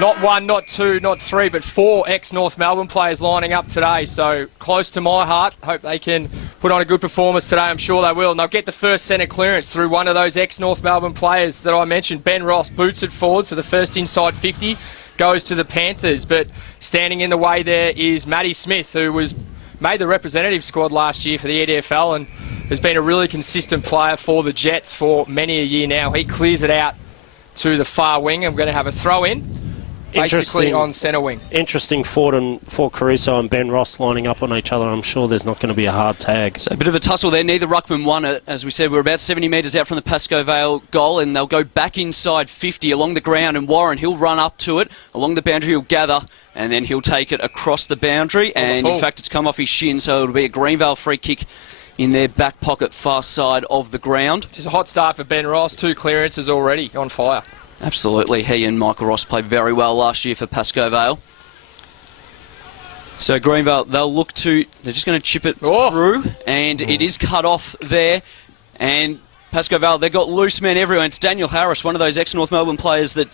Not one, not two, not three, but 4 ex-North Melbourne players lining up today. So close to my heart. Hope they can put on a good performance today. I'm sure they will. And they'll get the first centre clearance through one of those ex-North Melbourne players that I mentioned. Ben Ross boots it forward, so the first inside 50 goes to the Panthers. But standing in the way there is Matty Smith, who made the representative squad last year for the EDFL and has been a really consistent player for the Jets for many a year now. He clears it out to the far wing. I'm going to have a throw in. Basically on centre wing. Interesting Fort Caruso and Ben Ross lining up on each other. I'm sure there's not going to be a hard tag. So a bit of a tussle there. Neither ruckman won it. As we said, we're about 70 metres out from the Pascoe Vale goal, and they'll go back inside 50 along the ground, and Warren, he'll run up to it. Along the boundary, he'll gather, and then he'll take it across the boundary. And in fact, it's come off his shin, so it'll be a Greenvale free kick in their back pocket, far side of the ground. It's a hot start for Ben Ross. 2 clearances already on fire. Absolutely. He and Michael Ross played very well last year for Pascoe Vale. So Greenvale, they're just going to chip it through, and it is cut off there. And Pascoe Vale, they've got loose men everywhere. It's Daniel Harris, one of those ex-North Melbourne players that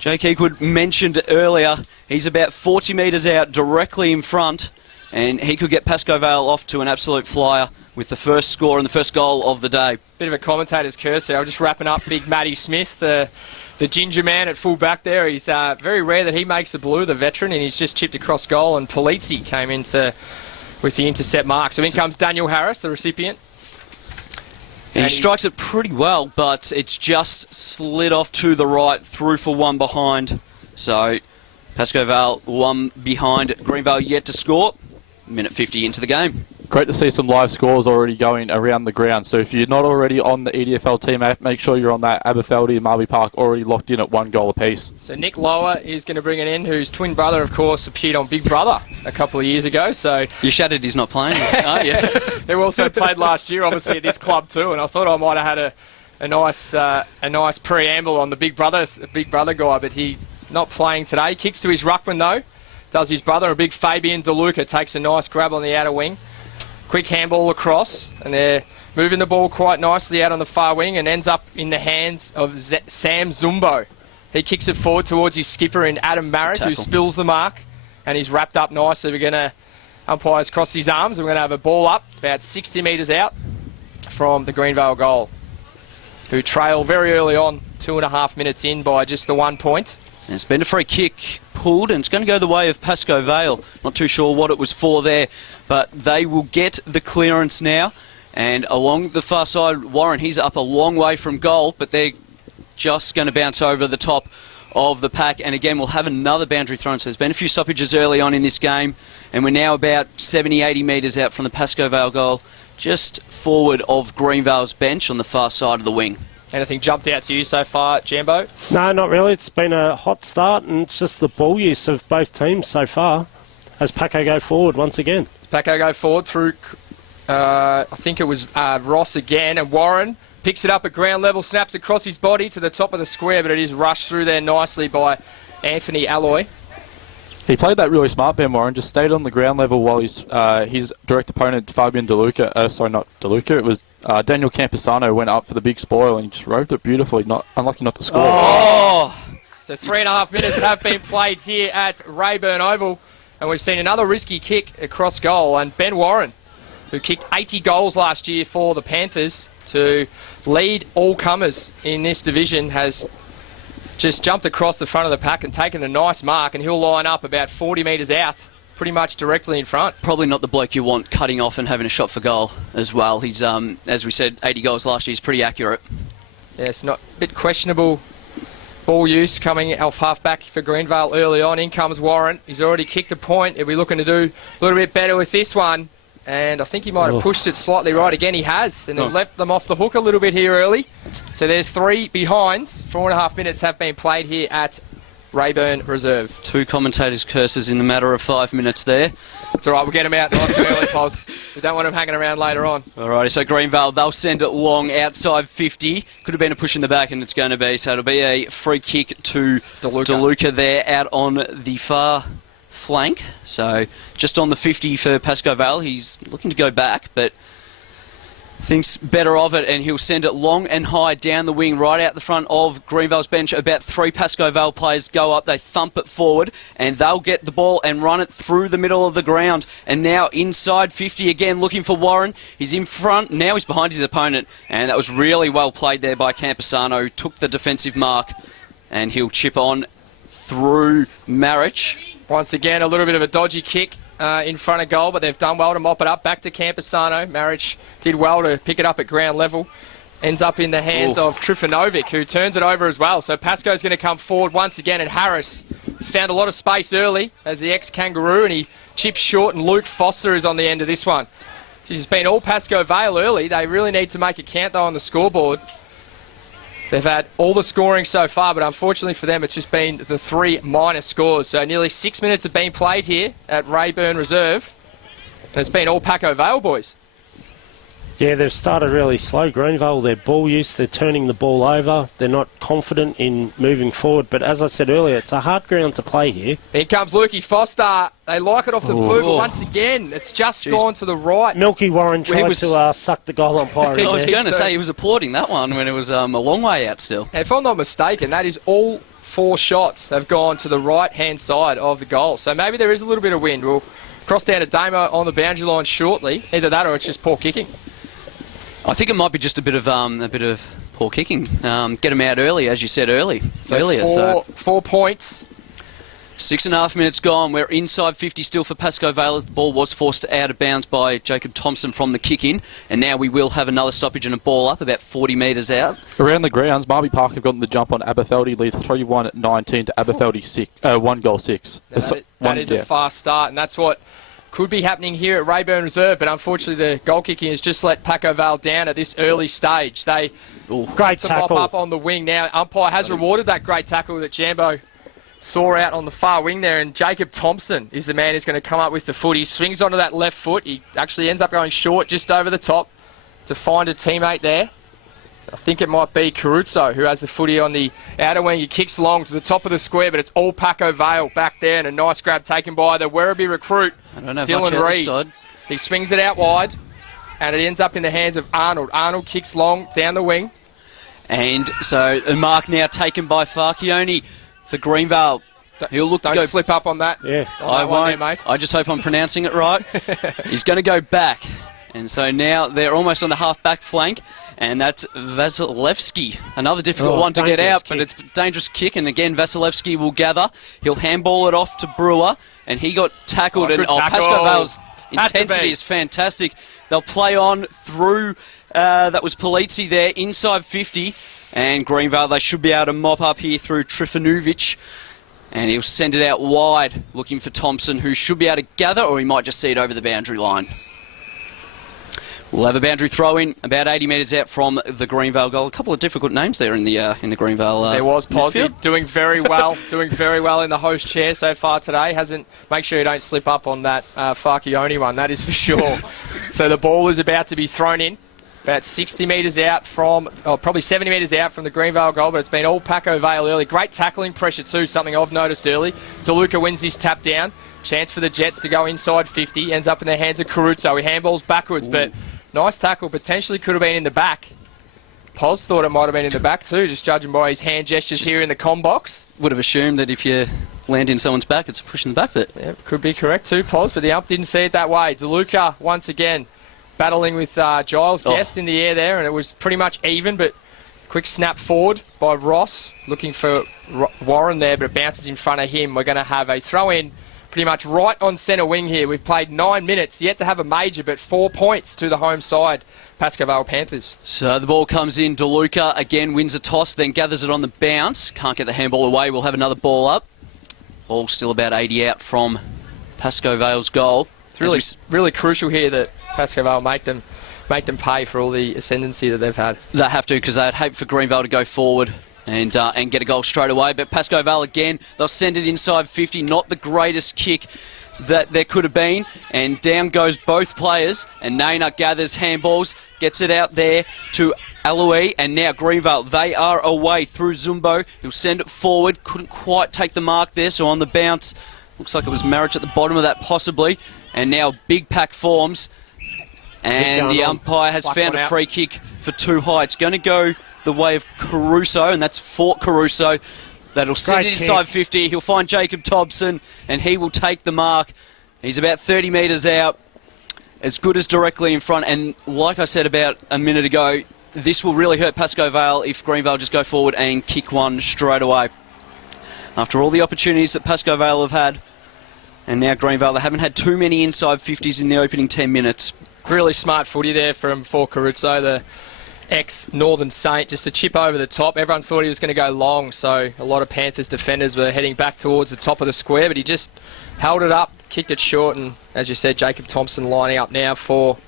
Jake Eakwood mentioned earlier. He's about 40 metres out directly in front, and he could get Pascoe Vale off to an absolute flyer with the first score and the first goal of the day. Bit of a commentator's curse there. I'm just wrapping up big Matty Smith, the ginger man at full back there. He's very rare that he makes the blue, the veteran, and he's just chipped across goal, and Polizzi came into with the intercept mark. So in comes Daniel Harris, the recipient. And he strikes it pretty well, but it's just slid off to the right, through for one behind. So Pascoe Vale one behind, Greenvale yet to score. Minute 50 into the game. Great to see some live scores already going around the ground. So if you're not already on the EDFL team app, make sure you're on that. Aberfeldy and Marby Park already locked in at 1 goal apiece. So Nick Lower is going to bring it in, whose twin brother, of course, appeared on Big Brother a couple of years ago. So you shattered he's not playing, aren't you? They also played last year, obviously, at this club too. And I thought I might have had a nice preamble on the Big Brother guy, but he not playing today. Kicks to his ruckman though. Does his brother, a big Fabian DeLuca, takes a nice grab on the outer wing. Quick handball across, and they're moving the ball quite nicely out on the far wing and ends up in the hands of Sam Zumbo. He kicks it forward towards his skipper in Adam Marriott, who spills the mark, and he's wrapped up nicely. We're going to, umpires cross his arms, and we're going to have a ball up about 60 metres out from the Greenvale goal, who trail very early on, 2.5 minutes in by just the 1 point. And it's been a free kick pulled, and it's going to go the way of Pascoe Vale. Not too sure what it was for there, but they will get the clearance now. And along the far side, Warren, he's up a long way from goal, but they're just going to bounce over the top of the pack. And again, we'll have another boundary thrown. So there's been a few stoppages early on in this game, and we're now about 70, 80 metres out from the Pascoe Vale goal, just forward of Greenvale's bench on the far side of the wing. Anything jumped out to you so far, Jambo? No, not really. It's been a hot start, and it's just the ball use of both teams so far as Pascoe go forward once again. Pascoe go forward through, I think it was Ross again, and Warren picks it up at ground level, snaps across his body to the top of the square, but it is rushed through there nicely by Anthony Alloy. He played that really smart, Ben Warren, just stayed on the ground level while his direct opponent, Fabian DeLuca, sorry, not DeLuca, it was Daniel Camposano went up for the big spoil, and he just roved it beautifully, unlucky not to score. Oh! So 3.5 minutes have been played here at Rayburn Oval, and we've seen another risky kick across goal, and Ben Warren, who kicked 80 goals last year for the Panthers to lead all comers in this division, has just jumped across the front of the pack and taken a nice mark, and he'll line up about 40 metres out, pretty much directly in front. Probably not the bloke you want cutting off and having a shot for goal as well. He's, as we said, 80 goals last year. He's pretty accurate. Yeah, it's not a bit questionable ball use coming off half-back for Greenvale early on. In comes Warren. He's already kicked a point. He'll be looking to do a little bit better with this one. And I think he might have pushed it slightly right again. He has, and they've left them off the hook a little bit here early. So there's 3 behinds. 4.5 minutes have been played here at Rayburn Reserve. 2 commentators' curses in the matter of 5 minutes there. It's all right, we'll get them out nice and early, Pos. We don't want them hanging around later on. Alrighty, so Greenvale, they'll send it long outside 50. Could have been a push in the back, and it's going to be. So it'll be a free kick to DeLuca there out on the far flank. So just on the 50 for Pascoe Vale. He's looking to go back, but thinks better of it, and he'll send it long and high down the wing, right out the front of Greenvale's bench. About 3 Pascoe Vale players go up, they thump it forward, and they'll get the ball and run it through the middle of the ground. And now inside 50 again, looking for Warren. He's in front, now he's behind his opponent, and that was really well played there by Camposano, who took the defensive mark, and he'll chip on through Marich. Once again, a little bit of a dodgy kick in front of goal, but they've done well to mop it up. Back to Camposano. Marich did well to pick it up at ground level. Ends up in the hands of Trifanovic, who turns it over as well. So Pascoe's going to come forward once again, and Harris has found a lot of space early as the ex-Kangaroo, and he chips short, and Luke Foster is on the end of this one. It's been all Pascoe Vale early. They really need to make it count, though, on the scoreboard. They've had all the scoring so far, but unfortunately for them, it's just been the 3 minor scores. So nearly 6 minutes have been played here at Rayburn Reserve, and it's been all Pascoe Vale boys. Yeah, they've started really slow. Greenvale, their ball use, they're turning the ball over. They're not confident in moving forward. But as I said earlier, it's a hard ground to play here. Here comes Lukey Foster. They like it off the blue, but once again, it's just gone to the right. Milky Warren tried to suck the goal umpire in I was there. going to say he was applauding that one when it was a long way out still. And if I'm not mistaken, that is all 4 shots have gone to the right-hand side of the goal. So maybe there is a little bit of wind. We'll cross down to Damo on the boundary line shortly. Either that or it's just poor kicking. I think it might be just a bit of poor kicking. Get him out early, as you said earlier. So 4 points. 6.5 minutes gone. We're inside 50 still for Pascoe Vale. The ball was forced out of bounds by Jacob Thompson from the kick-in. And now we will have another stoppage and a ball up about 40 metres out. Around the grounds, Marby Park have gotten the jump on Aberfeldy, lead 3-1-19 to Aberfeldy 1 goal 6. That is a fast start, and that's what could be happening here at Rayburn Reserve, but unfortunately the goal kicking has just let Pascoe Vale down at this early stage. They great to tackle mop up on the wing now. Umpire has rewarded that great tackle that Jambo saw out on the far wing there, and Jacob Thompson is the man who's going to come up with the foot. He swings onto that left foot. He actually ends up going short just over the top to find a teammate there. I think it might be Caruso who has the footy on the outer wing. He kicks along to the top of the square, but it's all Pascoe Vale back there, and a nice grab taken by the Werribee recruit, Dylan Reid. He swings it out wide, and it ends up in the hands of Arnold. Arnold kicks long down the wing. And so a mark now taken by Farchione for Greenvale. He'll look to go... Don't slip up on that. Yeah. I won't. There, mate. I just hope I'm pronouncing it right. He's going to go back. And so now they're almost on the half-back flank. And that's Vasilevsky. Another difficult one to get out, but it's a dangerous kick. And again, Vasilevsky will gather. He'll handball it off to Brewer. And he got tackled. Pascoe Vale's intensity is fantastic. They'll play on through... that was Polizzi there, inside 50. And Greenvale, they should be able to mop up here through Trifanovic. And he'll send it out wide, looking for Thompson, who should be able to gather, or he might just see it over the boundary line. We'll have a boundary throw-in about 80 metres out from the Greenvale goal. A couple of difficult names there in the Greenvale there was Posby midfield. doing very well in the host chair so far today. Make sure you don't slip up on that Farchione one, that is for sure. So the ball is about to be thrown in. About 60 metres out from, probably 70 metres out from the Greenvale goal, but it's been all Pascoe Vale early. Great tackling pressure too, something I've noticed early. DeLuca wins this tap down. Chance for the Jets to go inside 50. Ends up in the hands of Caruso. He handballs backwards, but nice tackle. Potentially could have been in the back. Pos thought it might have been in the back too, just judging by his hand gestures here in the com box. Would have assumed that if you land in someone's back, it's a push in the back bit. Yeah, could be correct too, Pos, but the ump didn't see it that way. DeLuca, once again, battling with Giles Guest in the air there, and it was pretty much even, but quick snap forward by Ross, looking for Warren there, but it bounces in front of him. We're going to have a throw-in pretty much right on centre wing here. We've played 9 minutes, yet to have a major, but 4 points to the home side, Pascoe Vale Panthers. So the ball comes in. DeLuca again wins a toss, then gathers it on the bounce. Can't get the handball away. We'll have another ball up. Ball still about 80 out from Pascoe Vale's goal. It's really crucial here that Pascoe Vale make them pay for all the ascendancy that they've had. They have to, because they'd hate for Greenvale to go forward and get a goal straight away. But Pascoe Vale again, they'll send it inside 50. Not the greatest kick that there could have been. And down goes both players. And Naina gathers handballs, gets it out there to Aloe. And now Greenvale, they are away through Zumbo. He'll send it forward. Couldn't quite take the mark there, so on the bounce. Looks like it was Marich at the bottom of that possibly. And now big pack forms. And the umpire has found a free kick for too high. It's going to go the way of Caruso, and that's Fort Caruso. That'll sit it inside 50. He'll find Jacob Thompson, and he will take the mark. He's about 30 metres out, as good as directly in front. And like I said about a minute ago, this will really hurt Pascoe Vale if Greenvale just go forward and kick one straight away. After all the opportunities that Pascoe Vale have had, and now Greenvale, they haven't had too many inside 50s in the opening 10 minutes. Really smart footy there from Fort Caruso, the ex-Northern Saint, just a chip over the top. Everyone thought he was going to go long, so a lot of Panthers defenders were heading back towards the top of the square, but he just held it up, kicked it short, and as you said, Jacob Thompson lining up now for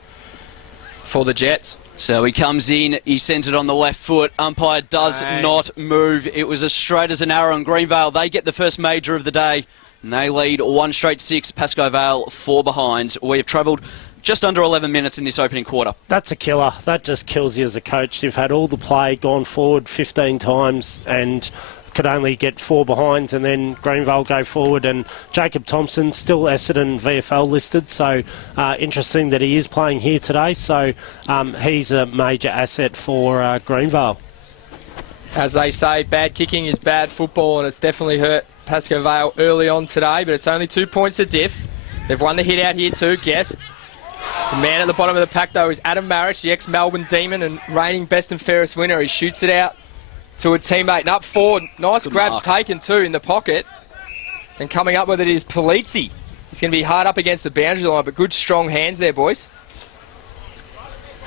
the Jets. So he comes in, he sends it on the left foot. Umpire does not move. It was as straight as an arrow, and Greenvale, they get the first major of the day, and they lead 1 straight 6. Pascoe Vale 4 behind. We have travelled just under 11 minutes in this opening quarter. That's a killer. That just kills you as a coach. You've had all the play, gone forward 15 times and could only get 4 behinds, and then Greenvale go forward, and Jacob Thompson, still Essendon VFL listed, so interesting that he is playing here today, so he's a major asset for Greenvale. As they say, bad kicking is bad football, and it's definitely hurt Pascoe Vale early on today, but it's only 2 points to diff. They've won the hit out here too, Guest. The man at the bottom of the pack, though, is Adam Marich, the ex-Melbourne Demon and reigning best and fairest winner. He shoots it out to a teammate and up forward. Nice grabs taken, too, in the pocket. And coming up with it is Polizzi. He's going to be hard up against the boundary line, but good, strong hands there, boys.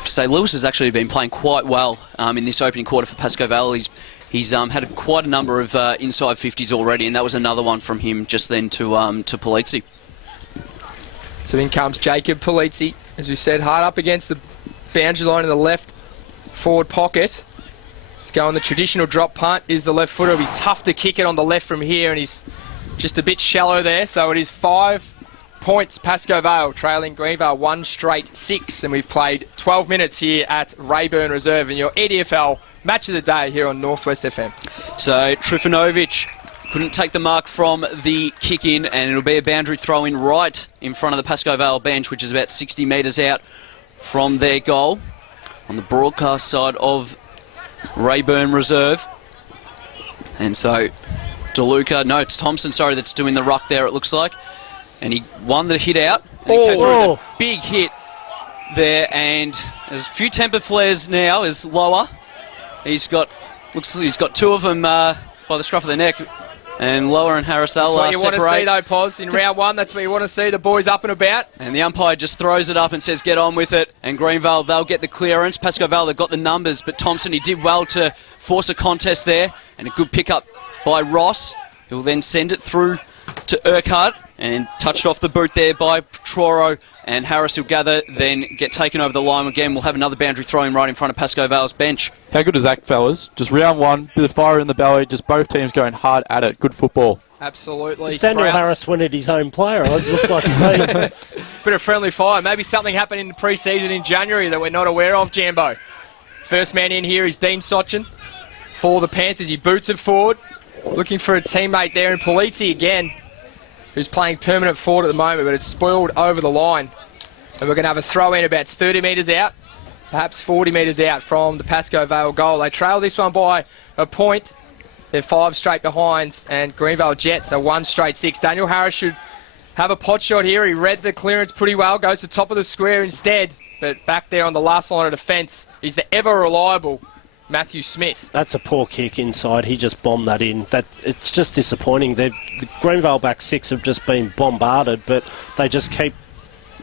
So Lewis has actually been playing quite well in this opening quarter for Pascoe Vale. He's had quite a number of inside 50s already, and that was another one from him just then to Polizzi. So in comes Jacob Polizzi, as we said, hard up against the boundary line in the left forward pocket. He's going the traditional drop punt, is the left footer. It'll be tough to kick it on the left from here, and he's just a bit shallow there. So it is 5 points, Pascoe Vale, trailing Greenvale 1 straight 6. And we've played 12 minutes here at Rayburn Reserve in your EDFL match of the day here on Northwest FM. So Trifanovic couldn't take the mark from the kick in, and it'll be a boundary throw in right in front of the Pascoe Vale bench, which is about 60 metres out from their goal on the broadcast side of Rayburn Reserve. And so DeLuca, no, it's Thompson, sorry, that's doing the ruck there, it looks like. And he won the hit out. And he came through a big hit there, and there's a few temper flares now as Lower. He's got 2 of them by the scruff of the neck. And Lower and Harris, they'll separate. That's what you want to see, though, Poz. In round 1, that's what you want to see, the boys up and about. And the umpire just throws it up and says, get on with it. And Greenvale, they'll get the clearance. Pascoe Vale, they've got the numbers, but Thompson, he did well to force a contest there. And a good pickup by Ross, who will then send it through to Urquhart. And touched off the boot there by Troro, and Harris will gather, then get taken over the line again. We'll have another boundary throw-in right in front of Pascoe Vale's bench. How good is that, fellas? Just round 1, bit of fire in the belly, just both teams going hard at it. Good football. Absolutely. Daniel Sprouts. Harris winning his own player, it looked like to me. Bit of friendly fire. Maybe something happened in the pre-season in January that we're not aware of, Jambo. First man in here is Dean Sochin for the Panthers. He boots it forward, looking for a teammate there, and Polizzi again, who's playing permanent forward at the moment, but it's spoiled over the line. And we're going to have a throw-in about 30 metres out, perhaps 40 metres out from the Pascoe Vale goal. They trail this one by a point. They're 5 straight behinds, and Greenvale Jets are 1 straight 6. Daniel Harris should have a pot shot here. He read the clearance pretty well, goes to the top of the square instead, but back there on the last line of defence is the ever-reliable Matthew Smith. That's a poor kick inside. He just bombed that in. It's just disappointing. The Greenvale back 6 have just been bombarded, but they just keep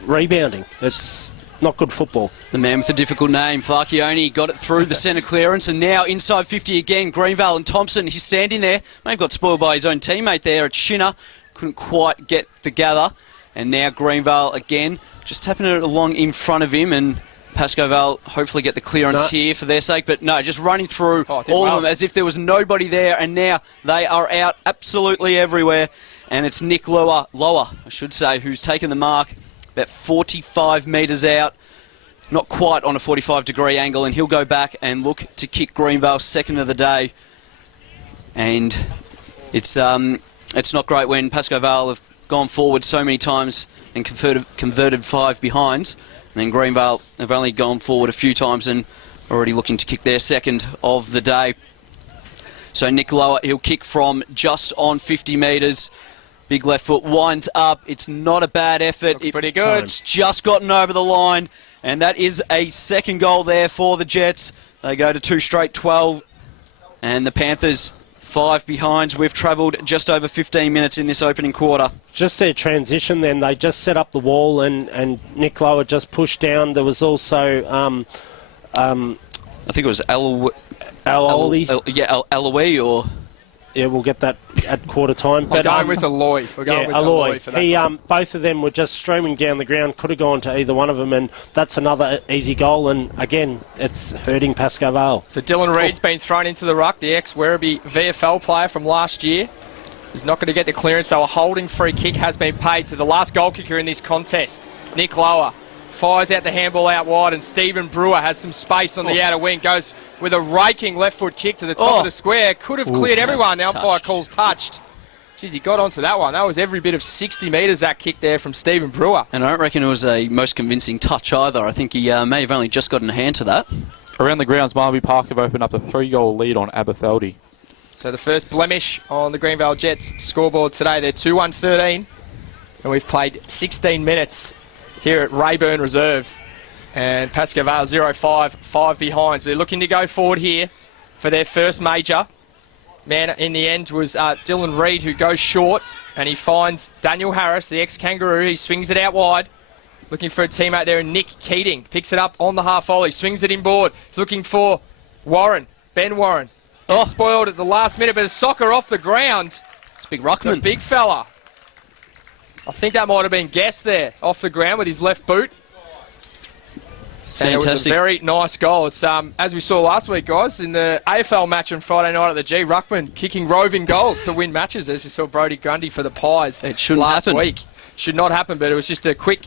rebounding. It's not good football. The man with the difficult name, Farchione, got it through the centre clearance, and now inside 50 again, Greenvale and Thompson. He's standing there. May have got spoiled by his own teammate there at Shinner. Couldn't quite get the gather. And now Greenvale again, just tapping it along in front of him, and Pascoe Vale hopefully get the clearance here for their sake, but no, just running through all of them as if there was nobody there, and now they are out absolutely everywhere. And it's Nick Lower, I should say, who's taken the mark about 45 metres out, not quite on a 45-degree angle, and he'll go back and look to kick Greenvale's second of the day. And it's not great when Pascoe Vale have gone forward so many times and converted 5 behinds. And then Greenvale have only gone forward a few times and already looking to kick their second of the day. So Nick Lower, he'll kick from just on 50 metres. Big left foot winds up. It's not a bad effort. Looks pretty good. It's just gotten over the line. And that is a second goal there for the Jets. They go to 2 straight 12. And the Panthers 5 behinds. We've travelled just over 15 minutes in this opening quarter. Just their transition then, they just set up the wall and Nick Lower just pushed down. There was also I think it was Aloli. Aloe or... Yeah, we'll get that at quarter time. We're going with Aloy. We're going with Aloy for that. Both of them were just streaming down the ground. Could have gone to either one of them, and that's another easy goal. And again, it's hurting Pascoe Vale. So Dylan Reid's been thrown into the ruck, the ex-Werribee VFL player from last year. He's not going to get the clearance, so a holding free kick has been paid to the last goal kicker in this contest, Nick Lower. Fires out the handball out wide, and Stephen Brewer has some space on the outer wing. Goes with a raking left foot kick to the top of the square. Could have cleared everyone. The umpire calls touched. Jeez, he got onto that one. That was every bit of 60 metres, that kick there from Stephen Brewer. And I don't reckon it was a most convincing touch either. I think he may have only just gotten a hand to that. Around the grounds, Marby Park have opened up a 3-goal lead on Aberfeldy. So the first blemish on the Greenvale Jets scoreboard today. They're 2-1-13, and we've played 16 minutes here at Rayburn Reserve. And Pascoe Vale 0-5, 5 behind. So they're looking to go forward here for their first major. Man, in the end, was Dylan Reid, who goes short, and he finds Daniel Harris, the ex-Kangaroo. He swings it out wide, looking for a teammate there, and Nick Keating picks it up on the half-volley, swings it inboard. He's looking for Warren, Ben Warren. Spoiled at the last minute, but a soccer off the ground. It's Big Ruckman. The big fella. I think that might have been Guess there, off the ground with his left boot. And it was a very nice goal. It's as we saw last week, guys, in the AFL match on Friday night at the G, Ruckman kicking roving goals to win matches, as we saw Brodie Grundy for the Pies last week. Should not happen, but it was just a quick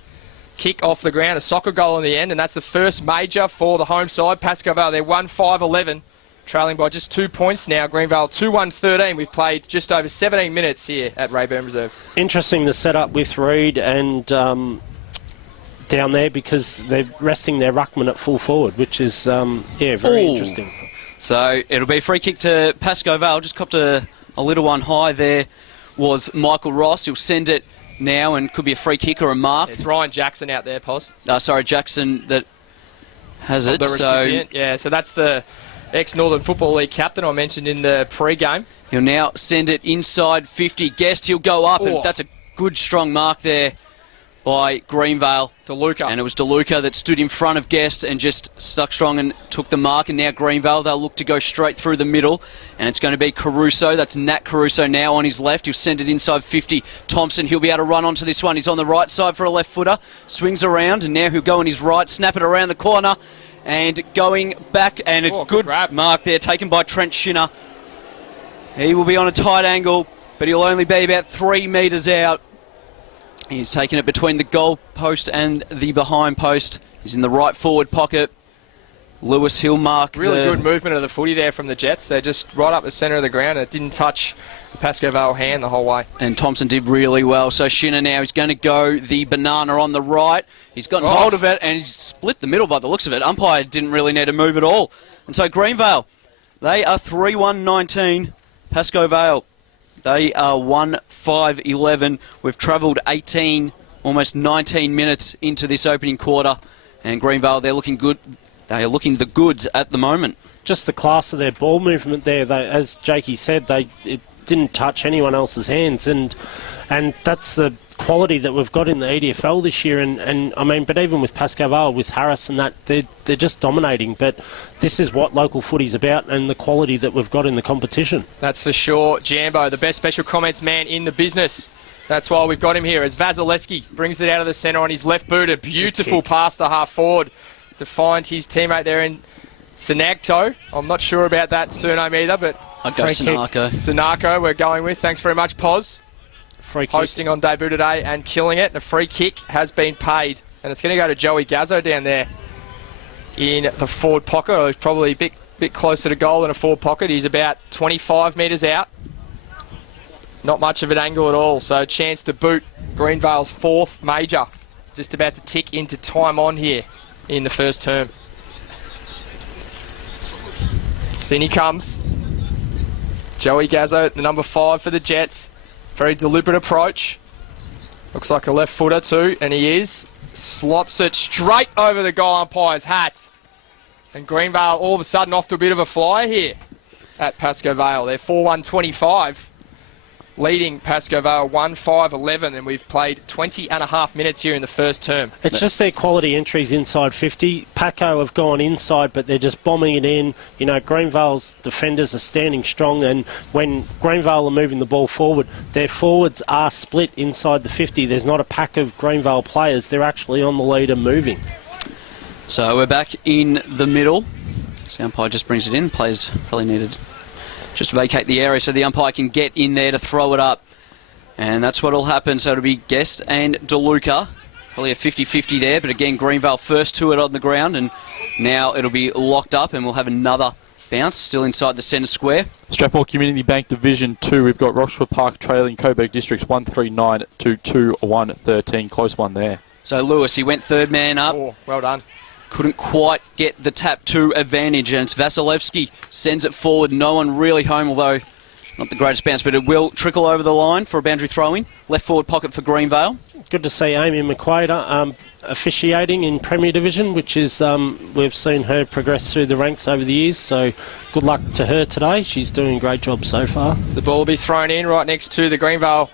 kick off the ground, a soccer goal in the end, and that's the first major for the home side. Pascoe Vale, they're 1-5-11, trailing by just 2 points now. Greenvale 2-1-13. We've played just over 17 minutes here at Rayburn Reserve. Interesting the setup with Reid and down there, because they're resting their ruckman at full forward, which is very interesting. So it'll be a free kick to Pascoe Vale. Just copped a little one high there was Michael Ross. He'll send it now and could be a free kick or a mark. It's Ryan Jackson out there, Pos. Jackson that has it. The recipient. So that's the ex-Northern Football League captain I mentioned in the pre-game. He'll now send it inside 50. Guessed he'll go up, and that's a good strong mark there by Greenvale. DeLuca. And it was DeLuca that stood in front of Guest and just stuck strong and took the mark. And now Greenvale, they'll look to go straight through the middle. And it's going to be Caruso. That's Nat Caruso now on his left. He'll send it inside 50. Thompson, he'll be able to run onto this one. He's on the right side for a left footer. Swings around, and now he'll go on his right, snap it around the corner. And going back, and a good mark there taken by Trent Shinner. He will be on a tight angle, but he'll only be about 3 metres out. He's taking it between the goal post and the behind post. He's in the right forward pocket. Lewis Hill mark. Really good movement of the footy there from the Jets. They're just right up the centre of the ground. It didn't touch the Pascoe Vale hand the whole way. And Thompson did really well. So Shinner now is going to go the banana on the right. He's gotten hold of it and he's split the middle by the looks of it. Umpire didn't really need to move at all. And so Greenvale, they are 3-1-19. Pascoe Vale, they are 1-5-11. We've travelled 18, almost 19 minutes into this opening quarter. And Greenvale, they're looking good. They are looking the goods at the moment. Just the class of their ball movement there. As Jakey said, it didn't touch anyone else's hands. And that's the quality that we've got in the EDFL this year. And I mean, but even with Pascoe Vale, with Harris and that, they're just dominating. But this is what local footy's about and the quality that we've got in the competition. That's for sure. Jambo, the best special comments man in the business. That's why we've got him here as Vasilevsky brings it out of the centre on his left boot. A beautiful pass to half forward to find his teammate there in Sinagto. I'm not sure about that surname either, but I'd go Sinako. Sinako we're going with. Thanks very much, Poz. Free kick. Hosting on debut today and killing it. And a free kick has been paid. And it's going to go to Joey Gazzo down there in the forward pocket. He's probably a bit closer to goal than a forward pocket. He's about 25 metres out. Not much of an angle at all. So a chance to boot Greenvale's fourth major. just about to tick into time on here in the first term. So in he comes. Joey Gazzo, the number 5 for the Jets. Very deliberate approach. Looks like a left footer too, and he is. Slots it straight over the goal umpire's hat. And Greenvale all of a sudden off to a bit of a flyer here at Pascoe Vale. They're 4-1-25. Leading Pascoe Vale 1-5-11, and we've played 20 and a half minutes here in the first term. It's just their quality entries inside 50. Paco have gone inside, but they're just bombing it in. You know, Greenvale's defenders are standing strong, and when Greenvale are moving the ball forward, their forwards are split inside the 50. There's not a pack of Greenvale players. They're actually on the lead and moving. So we're back in the middle. So the umpire just brings it in. Players probably needed just vacate the area so the umpire can get in there to throw it up. And that's what will happen. So it'll be Guest and DeLuca. Probably a 50-50 there, but again, Greenvale first to it on the ground, and now it'll be locked up, and we'll have another bounce still inside the centre square. Strathmore Community Bank Division 2, we've got Rochford Park trailing Coburg Districts 139 to 2-1-13. Close one there. So Lewis, he went third man up. Oh, well done. Couldn't quite get the tap 2 advantage, and it's Vasilevsky sends it forward. No one really home, although not the greatest bounce, but it will trickle over the line for a boundary throw-in. Left forward pocket for Greenvale. Good to see Amy McQuaid officiating in Premier Division, which is we've seen her progress through the ranks over the years, so good luck to her today. She's doing a great job so far. The ball will be thrown in right next to the Greenvale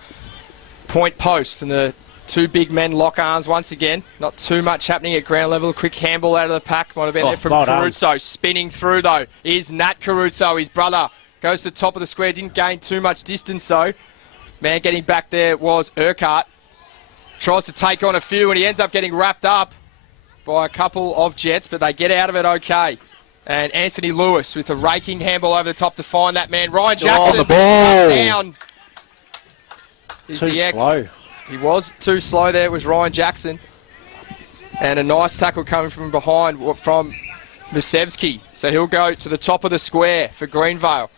point post, and the two big men lock arms once again. Not too much happening at ground level. A quick handball out of the pack. Might have been there from Caruso. Spinning through, though, is Nat Caruso. His brother goes to the top of the square. Didn't gain too much distance, though. Man getting back there was Urquhart. Tries to take on a few, and he ends up getting wrapped up by a couple of Jets, but they get out of it okay. And Anthony Lewis with a raking handball over the top to find that man. Ryan Jackson on the ball. Down. Too slow. He was too slow there, was Ryan Jackson. And a nice tackle coming from behind from Vasevsky. So he'll go to the top of the square for Greenvale.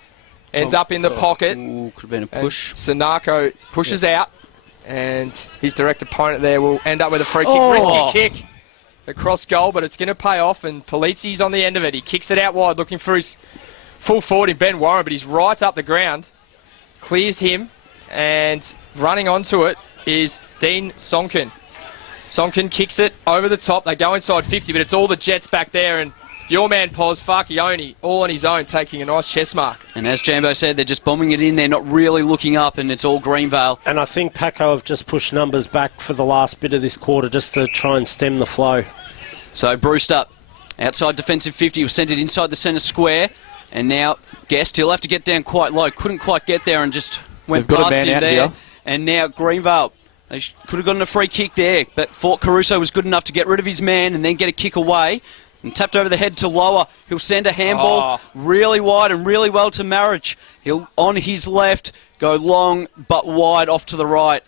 Ends up in the pocket. Ooh, could have been a push. Sanako pushes out. And his direct opponent there will end up with a free kick. Risky kick across goal, but it's going to pay off. And Polizzi's on the end of it. He kicks it out wide, looking for his full forward in Ben Warren, but he's right up the ground. Clears him, and running onto it is Dean Sonkin. Sonkin kicks it over the top. They go inside 50, but it's all the Jets back there, and your man Poz Farchione all on his own, taking a nice chest mark. And as Jambo said, they're just bombing it in. They're not really looking up, and it's all Greenvale. And I think Paco have just pushed numbers back for the last bit of this quarter just to try and stem the flow. So Brewster, outside defensive 50, will send it inside the centre square, and now Guest, he'll have to get down quite low. Couldn't quite get there and just went past him there. Here. And now Greenvale, they could have gotten a free kick there, but Fort Caruso was good enough to get rid of his man and then get a kick away. And tapped over the head to Lower. He'll send a handball really wide and really well to Marriage. He'll, on his left, go long but wide off to the right.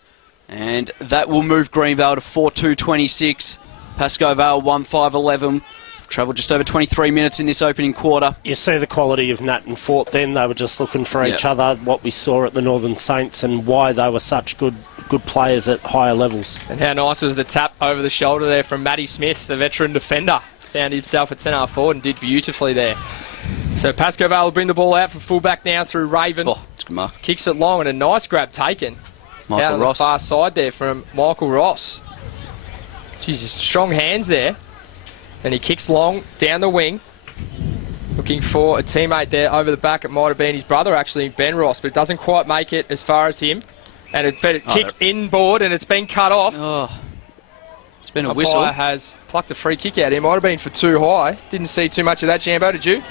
And that will move Greenvale to 4-2-26. Pascoe Vale 1-5-11. Travelled just over 23 minutes in this opening quarter. You see the quality of Nat and Fort then. They were just looking for each other, what we saw at the Northern Saints and why they were such good players at higher levels. And how nice was the tap over the shoulder there from Matty Smith, the veteran defender. Found himself at centre forward and did beautifully there. So Pascoe Vale will bring the ball out from fullback now through Raven. Oh, that's a good mark. Kicks it long and a nice grab taken. Michael out on Ross. the far side there from Michael Ross. Jesus, strong hands there. And he kicks long down the wing. Looking for a teammate there over the back. It might have been his brother, actually, Ben Ross, but it doesn't quite make it as far as him. And it kicked inboard, and it's been cut off. Oh, it's been a whistle. Umpire has plucked a free kick out. It might have been for too high. Didn't see too much of that, Jambo, did you?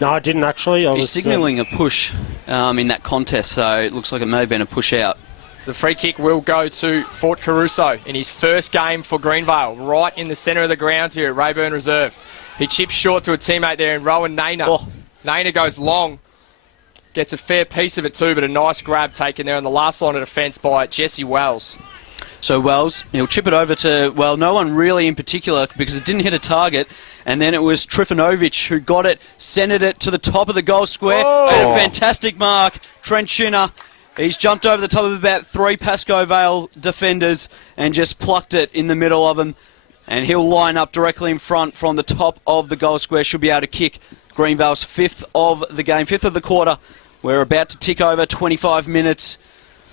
No, I didn't actually. He's signalling a push in that contest, so it looks like it may have been a push out. The free kick will go to Fort Caruso in his first game for Greenvale, right in the centre of the grounds here at Rayburn Reserve. He chips short to a teammate there in Rowan Naina. Oh. Naina goes long. Gets a fair piece of it too, but a nice grab taken there on the last line of defence by Jesse Wells. So Wells, he'll chip it over to, well, no one really in particular because it didn't hit a target. And then it was Trifunovic who got it, sent it to the top of the goal square. And a fantastic mark. Trent Shinner He's jumped over the top of about 3 Pascoe Vale defenders and just plucked it in the middle of them. And he'll line up directly in front from the top of the goal square. Should be able to kick Greenvale's 5th of the game, 5th of the quarter. We're about to tick over 25 minutes.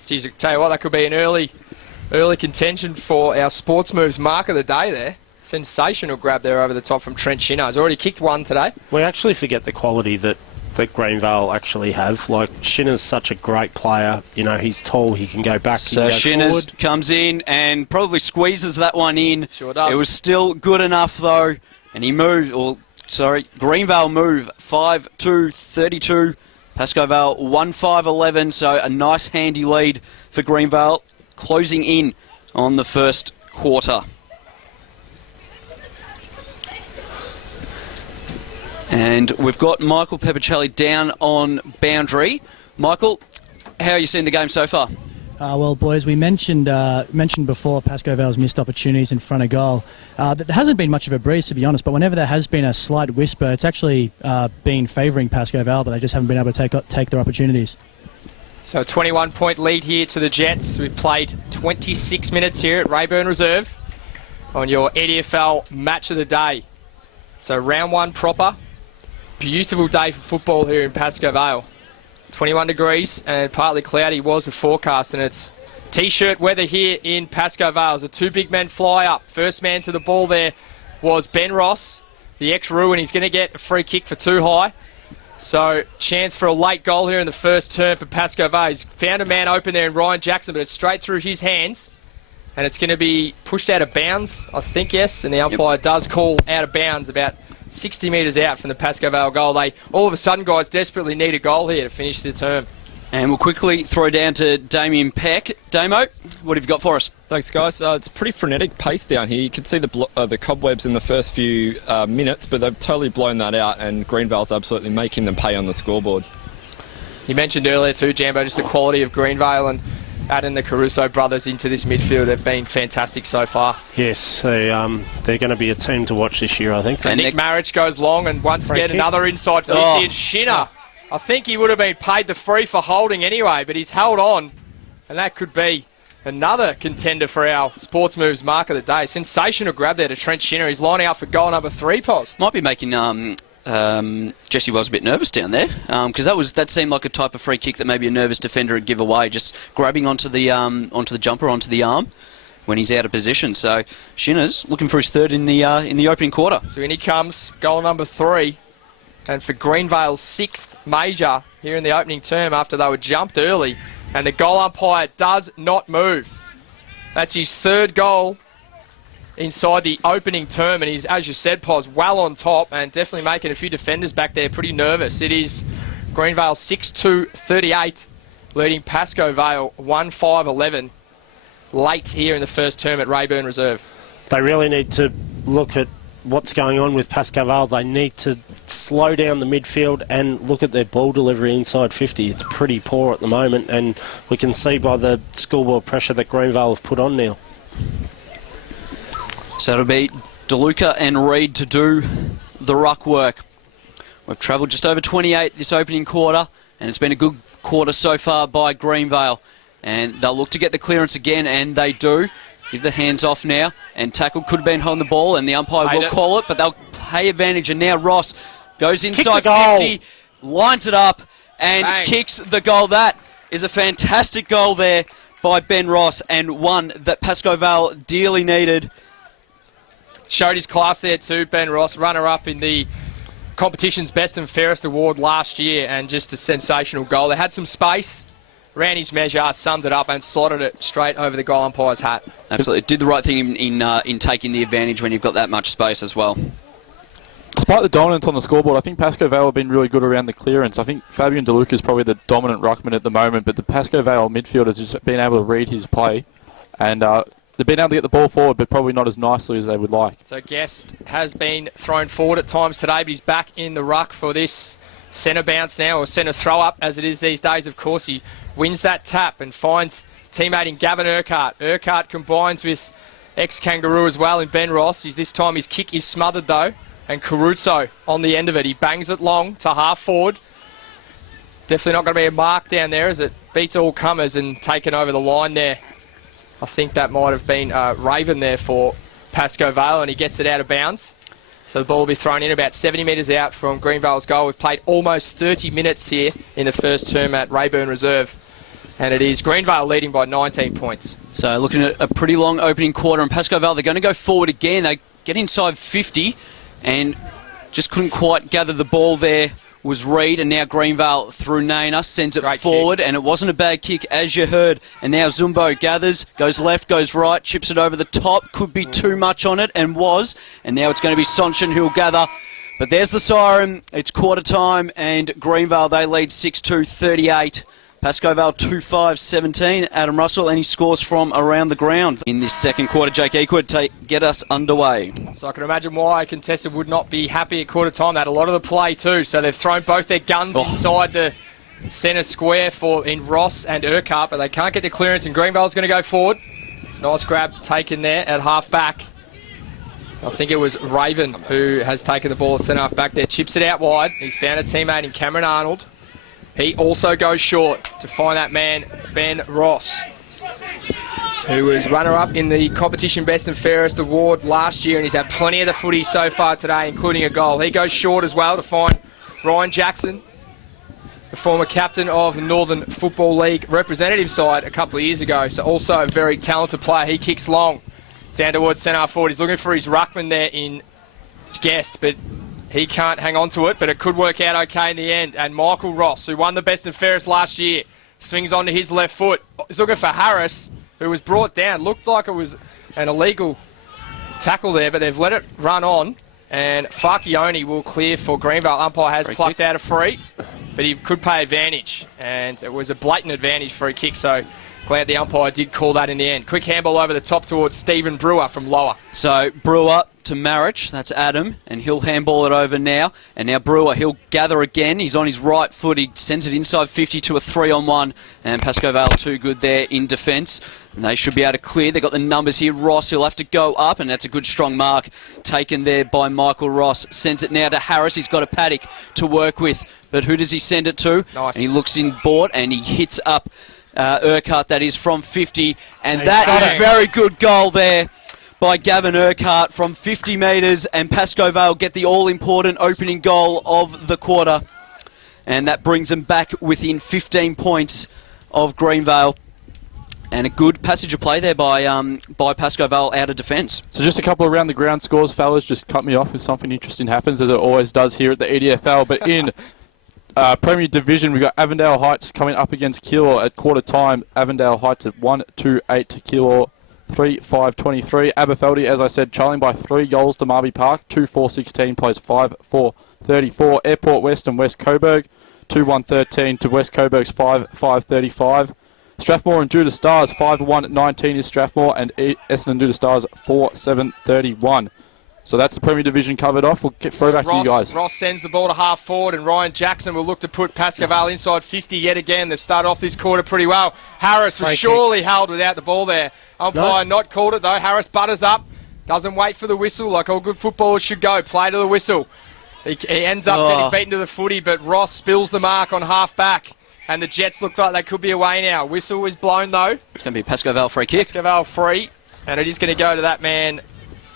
Geez, I tell you what, that could be an early contention for our Sports Moves mark of the day there. Sensational grab there over the top from Trent Shinner. He's already kicked one today. We actually forget the quality that Greenvale actually have. Like, Shinner's such a great player. You know, he's tall, he can go back, so Shinner comes in and probably squeezes that one in. Sure does. It was still good enough, though. And he moved, Greenvale move 5-2-32. Pascoe Vale 1-5-11, so a nice handy lead for Greenvale, closing in on the first quarter. And we've got Michael Peppicelli down on boundary. Michael, how are you seeing the game so far? Well, boys, we mentioned before Pascoe Vale's missed opportunities in front of goal. There hasn't been much of a breeze, to be honest, but whenever there has been a slight whisper, it's actually been favouring Pascoe Vale, but they just haven't been able to take their opportunities. So a 21-point lead here to the Jets. We've played 26 minutes here at Rayburn Reserve on your EDFL match of the day. So round 1 proper. Beautiful day for football here in Pascoe Vale. 21 degrees and partly cloudy was the forecast, and it's T-shirt weather here in Pascoe Vale. The 2 big men fly up. First man to the ball there was Ben Ross, the ex-Ruin. He's going to get a free kick for too high. So chance for a late goal here in the first term for Pascoe Vale. He's found a man open there in Ryan Jackson, but it's straight through his hands. And it's going to be pushed out of bounds, I think, yes. And the umpire does call out of bounds about 60 metres out from the Pascoe Vale goal. They, all of a sudden, guys, desperately need a goal here to finish the term. And we'll quickly throw down to Damien Peck. Damo, what have you got for us? Thanks, guys. It's pretty frenetic pace down here. You can see the cobwebs in the first few minutes, but they've totally blown that out, and Greenvale's absolutely making them pay on the scoreboard. You mentioned earlier too, Jambo, just the quality of Greenvale and adding the Caruso brothers into this midfield. They've been fantastic so far. Yes, they're going to be a team to watch this year, I think. And Nick Marriage goes long, and once again another inside 50, and Shinner. I think he would have been paid the free for holding anyway, but he's held on, and that could be another contender for our Sports Moves mark of the day. Sensational grab there to Trent Shinner. He's lining up for goal number 3, Pos. Might be making Jesse was a bit nervous down there, because that seemed like a type of free kick that maybe a nervous defender would give away, just grabbing onto the jumper, onto the arm when he's out of position. So Shinner's looking for his 3rd in the opening quarter. So in he comes, goal number 3, and for Greenvale's 6th major here in the opening term after they were jumped early, and the goal umpire does not move. That's his 3rd goal inside the opening term, and he's, as you said, Pos, well on top and definitely making a few defenders back there pretty nervous. It is Greenvale 6-2-38, leading Pascoe Vale 1-5-11 late here in the first term at Rayburn Reserve. They really need to look at what's going on with Pascoe Vale. They need to slow down the midfield and look at their ball delivery inside 50. It's pretty poor at the moment, and we can see by the scoreboard pressure that Greenvale have put on now. So it'll be DeLuca and Reid to do the ruck work. We've travelled just over 28 this opening quarter, and it's been a good quarter so far by Greenvale. And they'll look to get the clearance again, and they do. Give the hands off now, and tackle could have been on the ball, and the umpire will call it, but they'll pay advantage. And now Ross goes inside 50, lines it up, and kicks the goal. That is a fantastic goal there by Ben Ross, and one that Pascoe Vale dearly needed. Showed his class there too, Ben Ross, runner-up in the competition's Best and Fairest award last year, and just a sensational goal. They had some space, ran his measure, summed it up, and slotted it straight over the goal umpire's hat. Absolutely. Did the right thing in taking the advantage when you've got that much space as well. Despite the dominance on the scoreboard, I think Pascoe Vale have been really good around the clearance. I think Fabian DeLuca is probably the dominant ruckman at the moment, but the Pascoe Vale midfield has just been able to read his play, and they've been able to get the ball forward, but probably not as nicely as they would like. So Guest has been thrown forward at times today, but he's back in the ruck for this centre bounce now, or centre throw-up, as it is these days, of course. He wins that tap and finds teammate in Gavin Urquhart. Urquhart combines with ex-Kangaroo as well in Ben Ross. This time his kick is smothered, though, and Caruso on the end of it. He bangs it long to half forward. Definitely not going to be a mark down there, as it beats all comers and taken over the line there. I think that might have been Raven there for Pascoe Vale, and he gets it out of bounds. So the ball will be thrown in about 70 metres out from Greenvale's goal. We've played almost 30 minutes here in the first term at Rayburn Reserve. And it is Greenvale leading by 19 points. So looking at a pretty long opening quarter, and Pascoe Vale, they're going to go forward again. They get inside 50 and just couldn't quite gather the ball there. Was Reed, and now Greenvale through Naina, sends it Great forward, kick. and it wasn't a bad kick, as you heard. And now Zumbo gathers, goes left, goes right, chips it over the top. Could be too much on it, and was. And now it's going to be Sonchen who'll gather. But there's the siren. It's quarter time, and Greenvale, they lead 6-2, 38. Pascoe Vale 2-5-17. Adam Russell, and he scores from around the ground. In this second quarter, Jake Eakwood get us underway. So I can imagine why a contestant would not be happy at quarter time. They had a lot of the play too, so they've thrown both their guns inside the centre square in Ross and Urquhart, but they can't get the clearance, and Greenvale's going to go forward. Nice grab taken there at half back. I think it was Raven who has taken the ball at centre half back there. Chips it out wide. He's found a teammate in Cameron Arnold. He also goes short to find that man, Ben Ross, who was runner-up in the Competition Best and Fairest Award last year, and he's had plenty of the footy so far today, including a goal. He goes short as well to find Ryan Jackson, the former captain of the Northern Football League representative side a couple of years ago, so also a very talented player. He kicks long down towards centre forward. He's looking for his ruckman there in Guest, but he can't hang on to it, but it could work out okay in the end. And Michael Ross, who won the Best and Fairest last year, swings onto his left foot. He's looking for Harris, who was brought down. Looked like it was an illegal tackle there, but they've let it run on. And Farchione will clear for Greenvale. Umpire has plucked out a free, but he could pay advantage. And it was a blatant advantage free kick, so glad the umpire did call that in the end. Quick handball over the top towards Stephen Brewer from lower. So Brewer to Marich, that's Adam, and he'll handball it over now. And now Brewer, he'll gather again. He's on his right foot. He sends it inside 50 to a 3-on-1. And Pascoe Vale too good there in defence. And they should be able to clear. They've got the numbers here. Ross, he'll have to go up, and that's a good strong mark taken there by Michael Ross. Sends it now to Harris. He's got a paddock to work with. But who does he send it to? Nice. And he looks in board, and he hits up Urquhart, that is, from 50. And that is a very good goal there by Gavin Urquhart from 50 metres, and Pascoe Vale get the all-important opening goal of the quarter. And that brings them back within 15 points of Greenvale. And a good passage of play there by Pascoe Vale out of defence. So just a couple of round the ground scores, fellas. Just cut me off if something interesting happens, as it always does here at the EDFL. But in Premier Division, we've got Avondale Heights coming up against Keilor at quarter time. Avondale Heights at 1-2-8 to Keilor 3-5-23. Aberfeldy, as I said, trailing by 3 goals to Marby Park. 2-4-16 plays 5-4-34. Airport West and West Coburg 2-1-13 to West Coburg's 5-5-35. Strathmore and Judah Stars 5-1-19 is Strathmore, and Essendon and Judah Stars 4-7-31. So that's the Premier Division covered off. We'll throw back to you guys. Ross sends the ball to half forward, and Ryan Jackson will look to put Pascoe Vale inside 50 yet again. They've started off this quarter pretty well. Harris was surely held without the ball there. Umpire not called it though. Harris butters up, doesn't wait for the whistle like all good footballers should go. Play to the whistle. He ends up getting beaten to the footy, but Ross spills the mark on half back. And the Jets look like they could be away now. Whistle is blown though. It's going to be a Pascoe Vale free kick. Pascoe Vale free, and it is going to go to that man,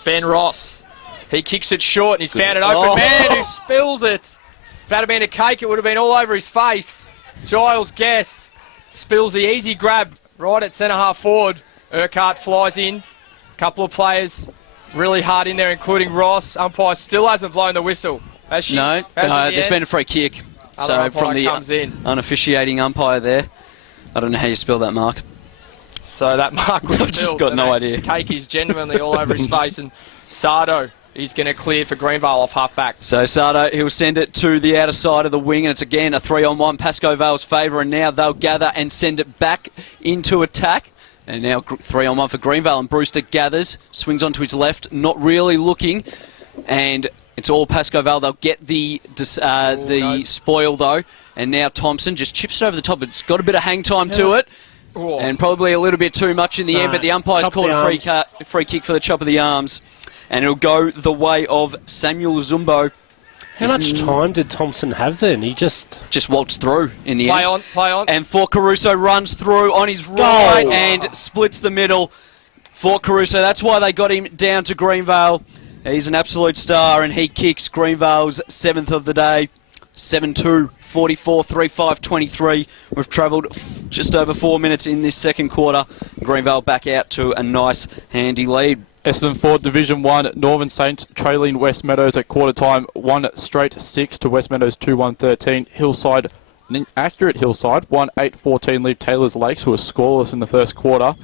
Ben Ross. He kicks it short, and he's found an open man who spills it. If that had been a cake, it would have been all over his face. Giles Guest spills the easy grab right at centre half forward. Urquhart flies in. A couple of players really hard in there, including Ross. Umpire still hasn't blown the whistle, has she? No, there's been a free kick. So from the unofficiating umpire there. I don't know how you spell that, Mark. So that mark was I've just got no idea. Cake is genuinely all over his face, and Sardo is going to clear for Greenvale off half back. So Sardo, he'll send it to the outer side of the wing, and it's again a 3-on-1 Pascoe Vale's favour, and now they'll gather and send it back into attack. And now 3-on-1 for Greenvale, and Brewster gathers, swings onto his left, not really looking, and it's all Pascoe Vale. They'll get the spoil though, and now Thompson just chips it over the top. It's got a bit of hang time to it, and probably a little bit too much in the end, but the umpire's called a free kick for the chop of the arms, and it'll go the way of Samuel Zumbo. How much time did Thompson have then? He just waltzed through in the end. Play on. And Fort Caruso runs through on his right and splits the middle. Fort Caruso, that's why they got him down to Greenvale. He's an absolute star, and he kicks Greenvale's 7th of the day. 7-2, 44, 3-5, 23. We've travelled just over 4 minutes in this second quarter. Greenvale back out to a nice, handy lead. Essendon Ford Division 1, Northern Saints trailing West Meadows at quarter time, 1-6 to West Meadows 2-1-13. Hillside, an accurate Hillside, 1-8-14 lead Taylor's Lakes, who was scoreless in the first quarter.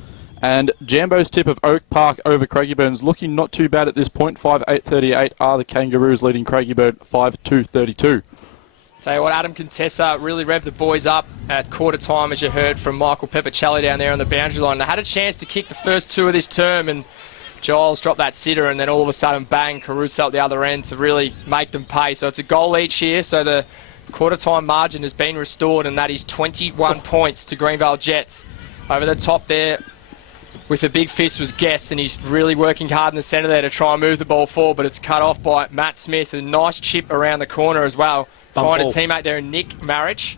And Jambo's tip of Oak Park over Craigieburn looking not too bad at this point. 5-8-38 are the Kangaroos leading Craigieburn 5-2-32. Tell you what, Adam Contessa really revved the boys up at quarter time, as you heard from Michael Peppicelli down there on the boundary line. They had a chance to kick the first two of this term, and Giles dropped that sitter, and then all of a sudden, bang, Caruso at the other end to really make them pay. So it's a goal each here, so the quarter-time margin has been restored, and that is 21 points to Greenvale Jets. Over the top there with a big fist was Guest, and he's really working hard in the centre there to try and move the ball forward, but it's cut off by Matt Smith. A nice chip around the corner as well. Find a teammate there in Nick Marriage,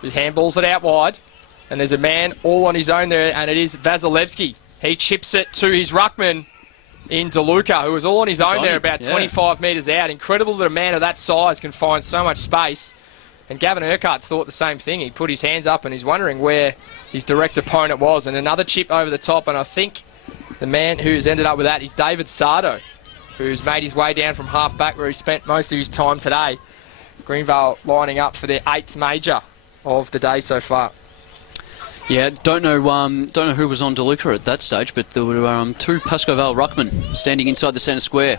who handballs it out wide, and there's a man all on his own there, and it is Vasilevsky. He chips it to his ruckman in DeLuca, who was all on his own there, about 25 metres out. Incredible that a man of that size can find so much space. And Gavin Urquhart thought the same thing. He put his hands up and he's wondering where his direct opponent was. And another chip over the top, and I think the man who's ended up with that is David Sardo, who's made his way down from half-back where he spent most of his time today. Greenvale lining up for their 8th major of the day so far. Yeah, don't know who was on DeLuca at that stage, but there were two Pascoe Vale ruckmen standing inside the centre square.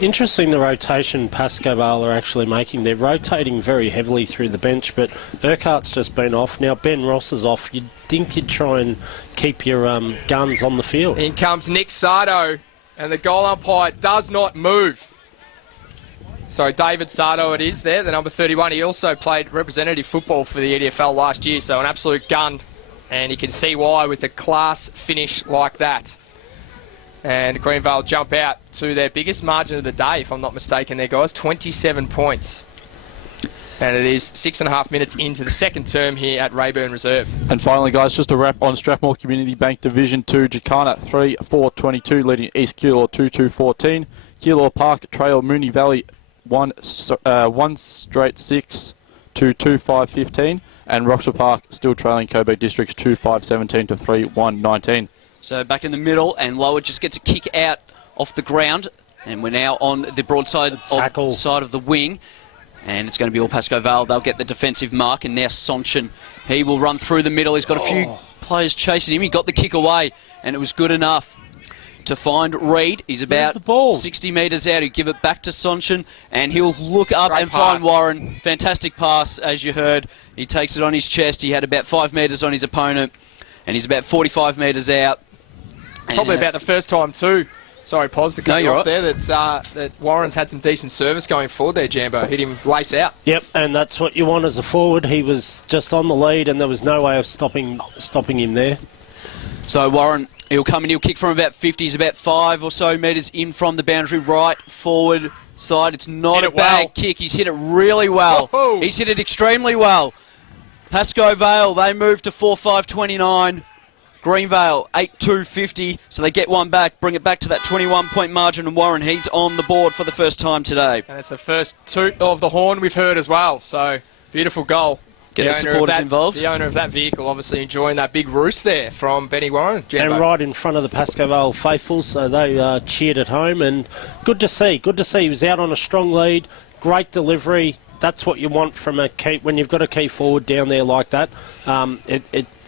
interesting the rotation Pascoe Vale are actually making. They're rotating very heavily through the bench, but Urquhart's just been off. Now Ben Ross is off. You'd think you'd try and keep your guns on the field. In comes Nick Sardo, and the goal umpire does not move. So David Sardo it is there, the number 31. He also played representative football for the EDFL last year, so an absolute gun. And you can see why with a class finish like that. And Greenvale jump out to their biggest margin of the day, if I'm not mistaken there, guys. 27 points. And it is 6.5 minutes into the second term here at Rayburn Reserve. And finally, guys, just a wrap on Strathmore Community Bank Division 2. Jacana 3-4-22, leading East Keilor 2-2-14. Keilor Park Trail Moonee Valley 1-6 to 2-5-15. And Roxburgh Park still trailing Kobe Districts 2-5-17 to 3-1-19. So back in the middle, and Lower just gets a kick out off the ground. And we're now on the broadside side of the wing. And it's going to be all Pascoe Vale. They'll get the defensive mark. And now Sonchen, he will run through the middle. He's got a few players chasing him. He got the kick away, and it was good enough to find Reed. He's about 60 metres out. He'll give it back to Sonchen, and he'll look up and find Warren. Fantastic pass, as you heard. He takes it on his chest. He had about 5 metres on his opponent, and he's about 45 metres out. Probably about the first time too. Sorry, Pos, to cut you off there. That Warren's had some decent service going forward there, Jambo. Hit him lace out. Yep, and that's what you want as a forward. He was just on the lead, and there was no way of stopping him there. So Warren, he'll come and he'll kick from about 50. He's about 5 or so metres in from the boundary, right forward side. It's not a bad kick. He's hit it really well. Whoa. He's hit it extremely well. Pascoe Vale, they move to 4-5-29. Greenvale, 8-2-50, so they get one back, bring it back to that 21-point margin, and Warren, he's on the board for the first time today. And it's the first toot of the horn we've heard as well, so beautiful goal. Get the supporters involved. The owner of that vehicle obviously enjoying that big roost there from Benny Warren. Jambo. And right in front of the Pascoe Vale faithful, so they cheered at home, and good to see. Good to see. He was out on a strong lead, great delivery. That's what you want from a key when you've got a key forward down there like that.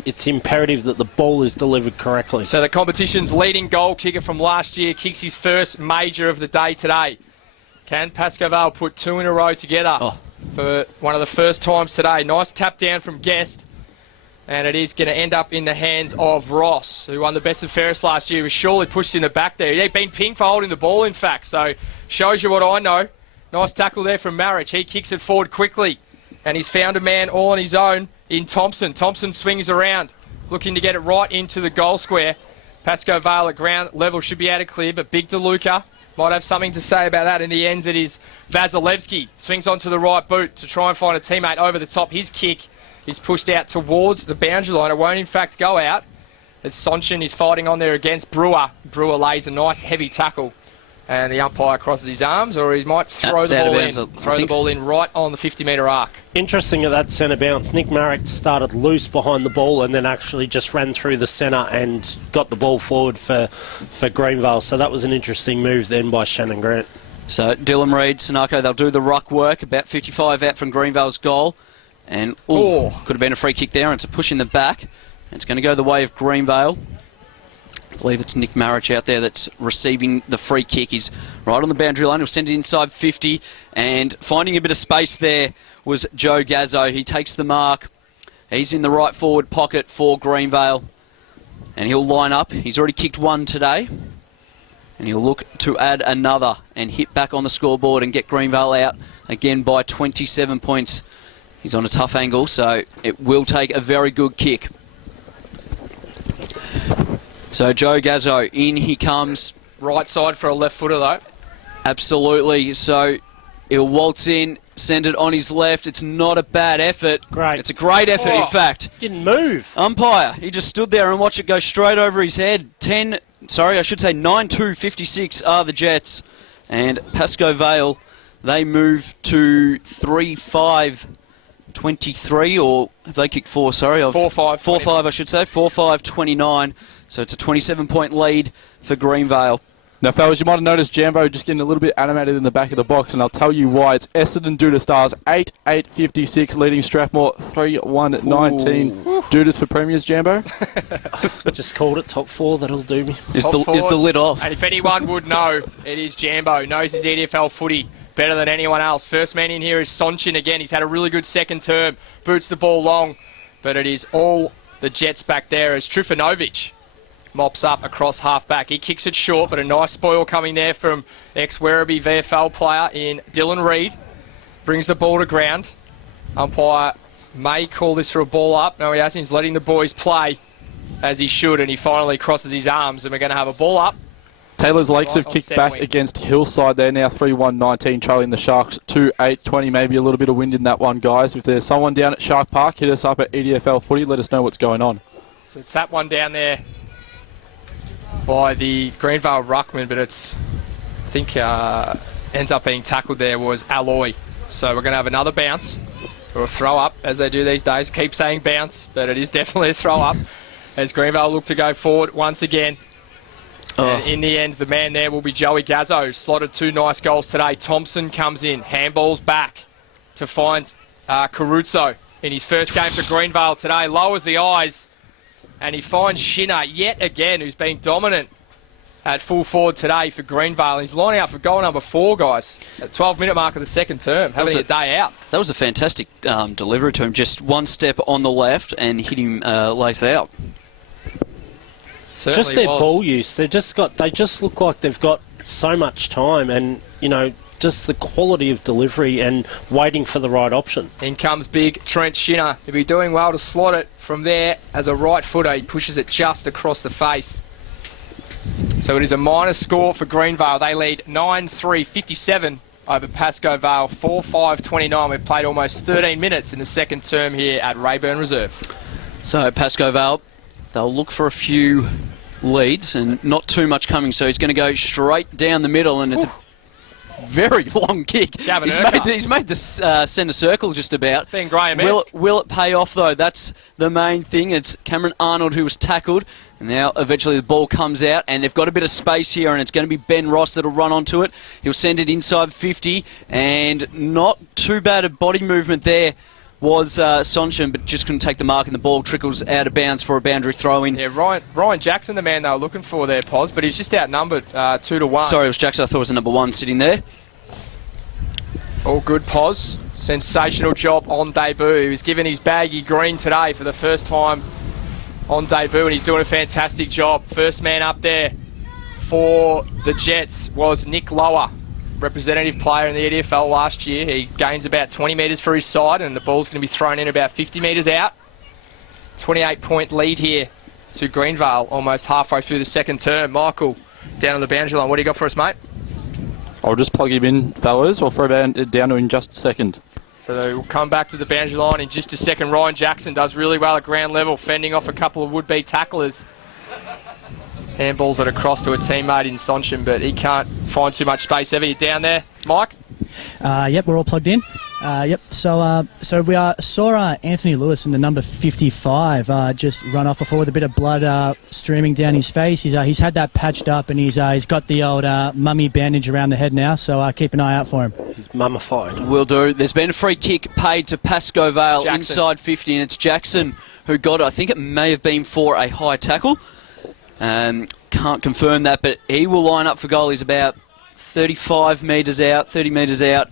It's imperative that the ball is delivered correctly. So the competition's leading goal kicker from last year kicks his first major of the day today. Can Pascoe Vale put 2 in a row together for one of the first times today? Nice tap down from Guest. And it is going to end up in the hands of Ross, who won the best and fairest last year. He was surely pushed in the back there. He'd been pinged for holding the ball, in fact. So shows you what I know. Nice tackle there from Marriage. He kicks it forward quickly. And he's found a man all on his own in Thompson. Thompson swings around, looking to get it right into the goal square. Pascoe Vale at ground level should be able to clear, but Big DeLuca might have something to say about that. In the end, it is Vasilevsky. Swings onto the right boot to try and find a teammate over the top. His kick is pushed out towards the boundary line. It won't, in fact, go out. As Sonchin is fighting on there against Brewer. Brewer lays a nice heavy tackle. And the umpire crosses his arms, or he might throw the ball in. Throw the ball in right on the 50-metre arc. Interesting at that centre bounce. Nick Marek started loose behind the ball and then actually just ran through the centre and got the ball forward for Greenvale. So that was an interesting move then by Shannon Grant. So Dylan Reid, Sinako, they'll do the ruck work. About 55 out from Greenvale's goal. And, could have been a free kick there, and it's a push in the back. It's going to go the way of Greenvale. I believe it's Nick Marich out there that's receiving the free kick. He's right on the boundary line. He'll send it inside 50. And finding a bit of space there was Joe Gazzo. He takes the mark. He's in the right forward pocket for Greenvale. And he'll line up. He's already kicked one today. And he'll look to add another and hit back on the scoreboard and get Greenvale out again by 27 points. He's on a tough angle, so it will take a very good kick. So Joe Gazzo, in he comes. Right side for a left footer, though. Absolutely. So he'll waltz in, send it on his left. It's not a bad effort. Great. It's a great effort, in fact. Didn't move. Umpire, he just stood there and watched it go straight over his head. 9-2-56 are the Jets. And Pascoe Vale, they move to 3-5-23, or have they kicked 4? Sorry, 4-5. 4-5, I should say. 4-5-29. So it's a 27-point lead for Greenvale. Now, fellas, you might have noticed Jambo just getting a little bit animated in the back of the box, and I'll tell you why. It's Essendon Duda Stars 8-8-56, leading Strathmore 3-1-19. Dudas for premiers, Jambo? Just called it top 4. That'll do me. Is the lid off? And if anyone would know, it is Jambo. Knows his EDFL footy better than anyone else. First man in here is Sonchin again. He's had a really good second term. Boots the ball long, but it is all the Jets back there as Trufanovic mops up across half-back. He kicks it short, but a nice spoil coming there from ex-Werribee VFL player in Dylan Reid. Brings the ball to ground. Umpire may call this for a ball up. No, he hasn't. He's letting the boys play as he should, and he finally crosses his arms, and we're going to have a ball up. Taylor's Lakes Right have kicked on back wing. against Hillside. They're now 3-1-19, trailing the Sharks 2-8-20. Maybe a little bit of wind in that one, guys. If there's someone down at Shark Park, hit us up at EDFL Footy. Let us know what's going on. So tap one down there by the Greenvale ruckman, but it's, I think, ends up being tackled there was Alloy. So we're going to have another bounce or a throw up, as they do these days. Keep saying bounce, but it is definitely a throw up as Greenvale look to go forward once again. And in the end, the man there will be Joey Gazzo. Slotted 2 nice goals today. Thompson comes in, handballs back to find Caruso in his first game for Greenvale today. Lowers the eyes, and he finds Shinner yet again, who's been dominant at full forward today for Greenvale. He's lining up for goal number 4, guys, at 12-minute mark of the second term, having a day out. That was a fantastic delivery to him. Just one step on the left and hit him lace out. Certainly Just their was. ball use. They just look like they've got so much time, and just the quality of delivery and waiting for the right option. In comes big Trent Shinner. He'll be doing well to slot it from there as a right footer. He pushes it just across the face. So it is a minus score for Greenvale. They lead 9-3-57 over Pascoe Vale, 4-5-29. We've played almost 13 minutes in the second term here at Rayburn Reserve. So Pascoe Vale, they'll look for a few leads and not too much coming. So he's going to go straight down the middle, and it's a very long kick. Gavin He's made the centre circle just about. Being Graham-esque. Will it pay off, though? That's the main thing. It's Cameron Arnold who was tackled. And now eventually the ball comes out, and they've got a bit of space here, and it's going to be Ben Ross that'll run onto it. He'll send it inside 50, and not too bad a body movement there was Sonchin, but just couldn't take the mark, and the ball trickles out of bounds for a boundary throw-in. Yeah, Ryan Jackson, the man they were looking for there, Pos, but he's just outnumbered 2-1. Sorry, it was Jackson. I thought it was the number 1 sitting there. All good, Pos. Sensational job on debut. He was given his baggy green today for the first time on debut, and he's doing a fantastic job. First man up there for the Jets was Nick Lower, representative player in the EDFL last year. He gains about 20 metres for his side, and the ball's going to be thrown in about 50 metres out. 28-point lead here to Greenvale, almost halfway through the second term. Michael, down on the boundary line. What do you got for us, mate? I'll just plug him in, fellas. I'll throw it down to in just a second. So we'll come back to the boundary line in just a second. Ryan Jackson does really well at ground level, fending off a couple of would-be tacklers. Handballs it across to a teammate in Sonchen, but he can't find too much space ever. You down there, Mike? Yep, we're all plugged in. Yep. So we saw Anthony Lewis in the number 55 just run off before with a bit of blood streaming down his face. He's had that patched up, and he's got the old mummy bandage around the head now. So keep an eye out for him. He's mummified. Will do. There's been a free kick paid to Pascoe Vale inside 50, and it's Jackson who got it. I think it may have been for a high tackle. Can't confirm that, but he will line up for goal. He's about 35 metres out, 30 metres out.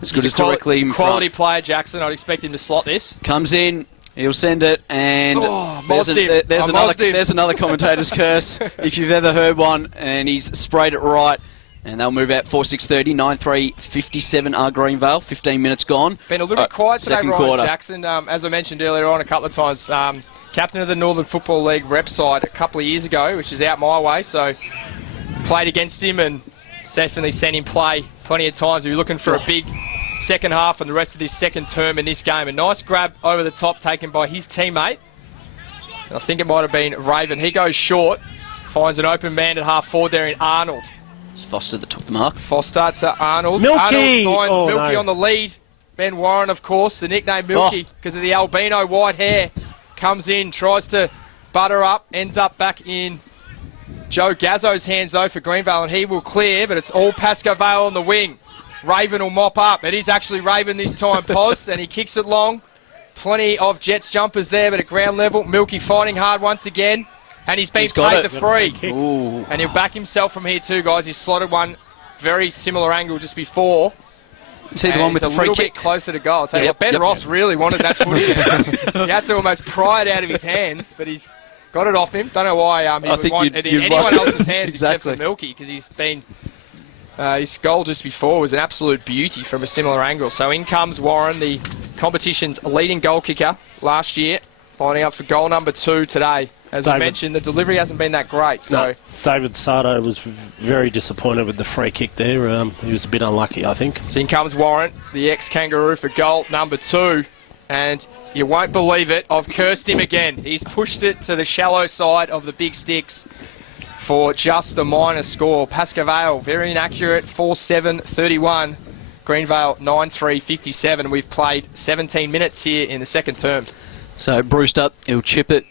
As good as directly in front. Quality player, Jackson. I'd expect him to slot this. Comes in, he'll send it, and there's another commentator's curse, if you've ever heard one, and he's sprayed it right. And they'll move out 4-6-30, 9-3-57 are Greenvale, 15 minutes gone. Been a little bit quiet today, second Ryan quarter. Jackson. As I mentioned earlier on a couple of times, captain of the Northern Football League rep side a couple of years ago, which is out my way, so played against him and definitely seen him play plenty of times. We're looking for a big second half and the rest of this second term in this game. A nice grab over the top taken by his teammate. I think it might have been Raven. He goes short, finds an open man at half forward there in Arnold. It's Foster that took the mark. Foster to Arnold. Milky! Arnold finds Milky no. on the lead. Ben Warren, of course, the nickname Milky because of the albino white hair. Comes in, tries to butter up, ends up back in Joe Gazzo's hands though for Greenvale, and he will clear, but it's all Pascoe Vale on the wing. Raven will mop up. It is actually Raven this time, Pos, and he kicks it long. Plenty of Jets jumpers there, but at ground level, Milky fighting hard once again. And he's been paid the free. And he'll back himself from here too, guys. He's slotted one very similar angle just before. See the one with the free kick? A little bit closer to goal. I'll tell you what, Ben Ross really wanted that footy. He had to almost pry it out of his hands, but he's got it off him. Don't know why he would want it in anyone else's hands except for Milky, because he's been... his goal just before was an absolute beauty from a similar angle. So in comes Warren, the competition's leading goal kicker last year, lining up for goal number 2 today. As we mentioned, the delivery hasn't been that great. So David Sato was very disappointed with the free kick there. He was a bit unlucky, I think. So in comes Warren, the ex-Kangaroo, for goal number 2. And you won't believe it, I've cursed him again. He's pushed it to the shallow side of the big sticks for just the minor score. Pascoe Vale, very inaccurate, 4-7-31. Greenvale, 9-3-57. We've played 17 minutes here in the second term. So Bruce up, he'll chip it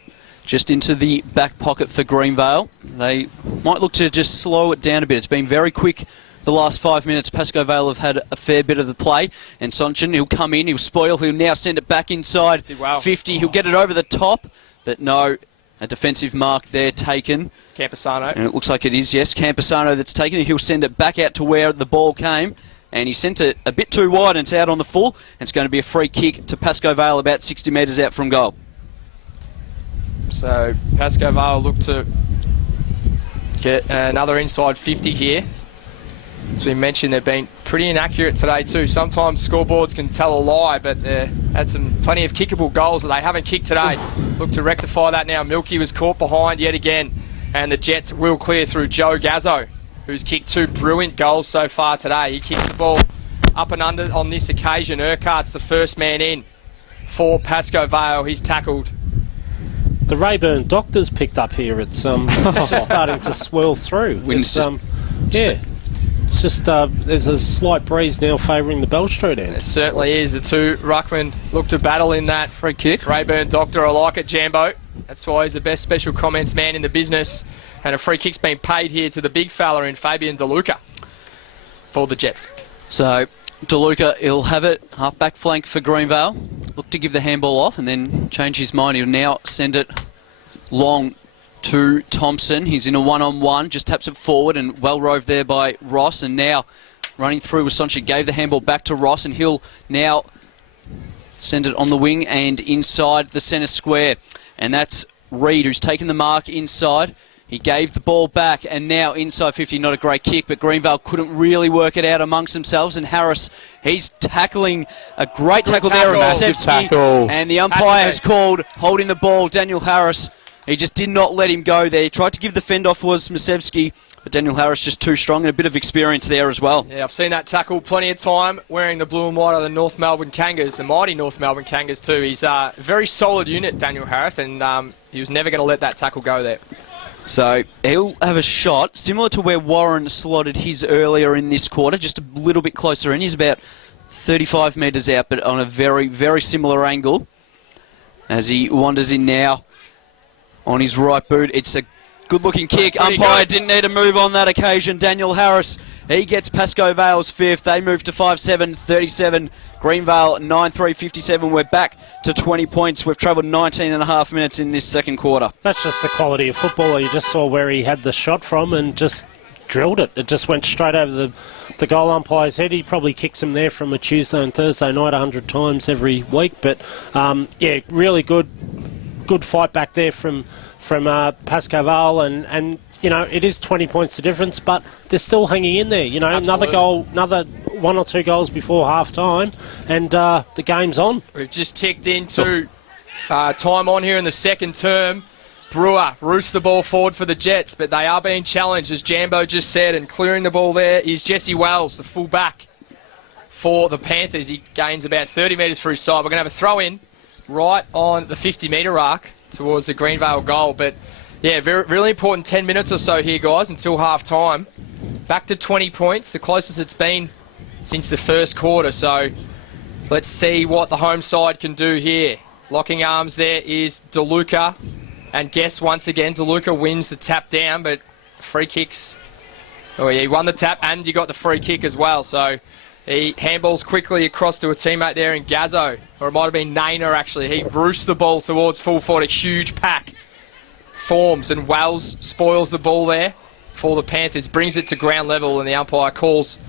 just into the back pocket for Greenvale. They might look to just slow it down a bit. It's been very quick the last 5 minutes. Pascoe Vale have had a fair bit of the play. And Sonchen, he'll come in, he'll spoil, he'll now send it back inside 50. He'll get it over the top, but no, a defensive mark there taken. Camposano. And it looks like it is, yes, Camposano that's taken it. He'll send it back out to where the ball came. And he sent it a bit too wide, and it's out on the full. And it's going to be a free kick to Pascoe Vale about 60 metres out from goal. So Pascoe Vale look to get another inside 50 here. As we mentioned, they've been pretty inaccurate today too. Sometimes scoreboards can tell a lie, but they had plenty of kickable goals that they haven't kicked today. Look to rectify that now. Milky was caught behind yet again, and the Jets will clear through Joe Gazzo, who's kicked 2 brilliant goals so far today. He kicked the ball up and under on this occasion. Urquhart's the first man in for Pascoe Vale. He's tackled. The Rayburn Doctors picked up here. It's starting to swirl through. Wind's It's just there's a slight breeze now favouring the Bell Street end. It certainly is. The two ruckmen look to battle in that free kick. Rayburn Doctor, I like it, Jambo. That's why he's the best special comments man in the business. And a free kick's been paid here to the big fella in Fabian DeLuca for the Jets. So DeLuca, he'll have it, half-back flank for Greenvale. Look to give the handball off and then change his mind. He'll now send it long to Thompson. He's in a one-on-one, just taps it forward and well roved there by Ross. And now running through with Sonchi, gave the handball back to Ross, and he'll now send it on the wing and inside the centre square. And that's Reed, who's taken the mark inside. He gave the ball back, and now inside 50, not a great kick, but Greenvale couldn't really work it out amongst themselves, and Harris, he's tackling a great tackle there. Massive tackle. And the umpire has called holding the ball, Daniel Harris. He just did not let him go there. He tried to give the fend off was Masevsky, but Daniel Harris just too strong and a bit of experience there as well. Yeah, I've seen that tackle plenty of time, wearing the blue and white of the North Melbourne Kangas, the mighty North Melbourne Kangas too. He's a very solid unit, Daniel Harris, and he was never going to let that tackle go there. So he'll have a shot, similar to where Warren slotted his earlier in this quarter, just a little bit closer in. He's about 35 metres out, but on a very, very similar angle. As he wanders in now on his right boot, it's a good-looking kick. Umpire didn't need to move on that occasion. Daniel Harris, he gets Pascoe Vale's fifth. They move to 5-7, 37. Greenvale 9-3, 57. We're back to 20 points. We've travelled 19 and a half minutes in this second quarter. That's just the quality of footballer. You just saw where he had the shot from and just drilled it. It just went straight over the goal umpire's head. He probably kicks him there from a Tuesday and Thursday night 100 times every week. But, yeah, really good fight back there from Pascoe Vale, and you know, it is 20 points the difference, but they're still hanging in there. You know, Absolutely. Another goal, another 1 or 2 goals before half time, and the game's on. We've just ticked into time on here in the second term. Brewer roosts the ball forward for the Jets, but they are being challenged, as Jambo just said, and clearing the ball there is Jesse Wells, the full back for the Panthers. He gains about 30 metres for his side. We're going to have a throw in right on the 50-metre arc towards the Greenvale goal. But, yeah, really important 10 minutes or so here, guys, until half-time. Back to 20 points, the closest it's been since the first quarter. So let's see what the home side can do here. Locking arms there is DeLuca. And guess once again, DeLuca wins the tap down, but free kicks. Oh, yeah, he won the tap and he got the free kick as well. So he handballs quickly across to a teammate there in Gazzo, or it might have been Naina actually. He roosts the ball towards full forward. A huge pack forms, and Wells spoils the ball there for the Panthers, brings it to ground level, and the umpire calls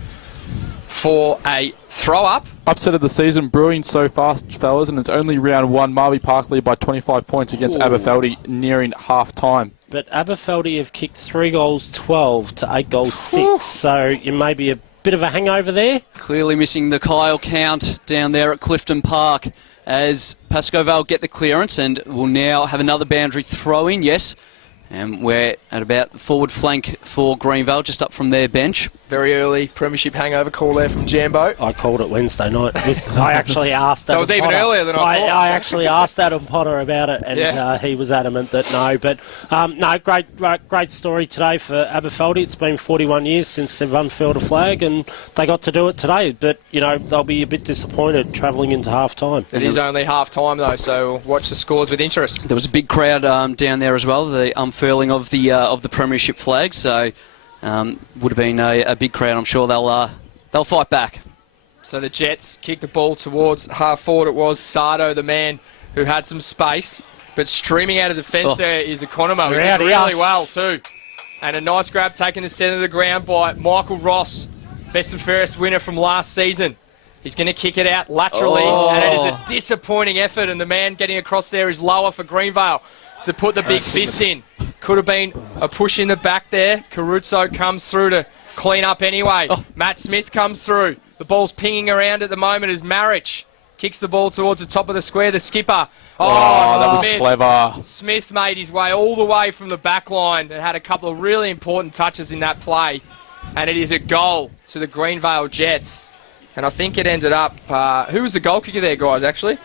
for a throw-up. Upset of the season brewing so fast, fellas, and it's only round one. Marby Park lead by 25 points against Aberfeldy nearing half-time. But Aberfeldy have kicked 3 goals 12 to 8 goals 6, so you may be a bit of a hangover there. Clearly missing the Kyle count down there at Clifton Park as Pascoe Vale get the clearance, and will now have another boundary throw-in, yes. And we're at about the forward flank for Greenvale, just up from their bench. Very early premiership hangover call there from Jambo. I called it Wednesday night. I actually asked So it was even earlier than I thought. I actually asked Adam Potter about it, and he was adamant that no. But no, great story today for Aberfeldy. It's been 41 years since they've unfurled a flag, and they got to do it today. But, you know, they'll be a bit disappointed travelling into half-time. It is only half-time, though, so watch the scores with interest. There was a big crowd down there as well, the unfurling of the premiership flag, so would have been a big crowd. I'm sure they'll fight back. So the Jets kick the ball towards half forward. It was Sardo, the man who had some space, but streaming out of defence there is Economo. He did really well too. And a nice grab taken the centre of the ground by Michael Ross, best and fairest winner from last season. He's going to kick it out laterally, and it is a disappointing effort, and the man getting across there is lower for Greenvale to put the big fist in. Could have been a push in the back there. Caruso comes through to clean up anyway. Matt Smith comes through. The ball's pinging around at the moment as Marich kicks the ball towards the top of the square. The skipper. That Smith. was clever. Smith made his way all the way from the back line and had a couple of really important touches in that play. And it is a goal to the Greenvale Jets. And I think it ended up... who was the goal kicker there, guys, actually?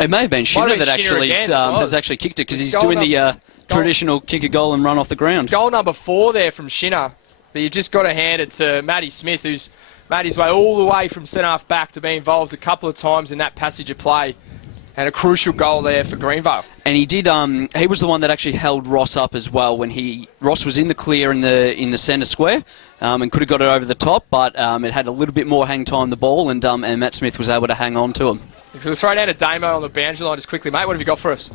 It may have been Shinner that actually has actually kicked it, because he's doing the traditional kick a goal and run off the ground. Goal number 4 there from Shinner. But you just got to hand it to Matty Smith, who's made his way all the way from centre-half back to be involved a couple of times in that passage of play. And a crucial goal there for Greenvale. And he did. He was the one that actually held Ross up as well when Ross was in the clear in the centre square, and could have got it over the top, but it had a little bit more hang time the ball, and Matt Smith was able to hang on to him. If we throw down a Damo on the boundary line just quickly, mate, what have you got for us?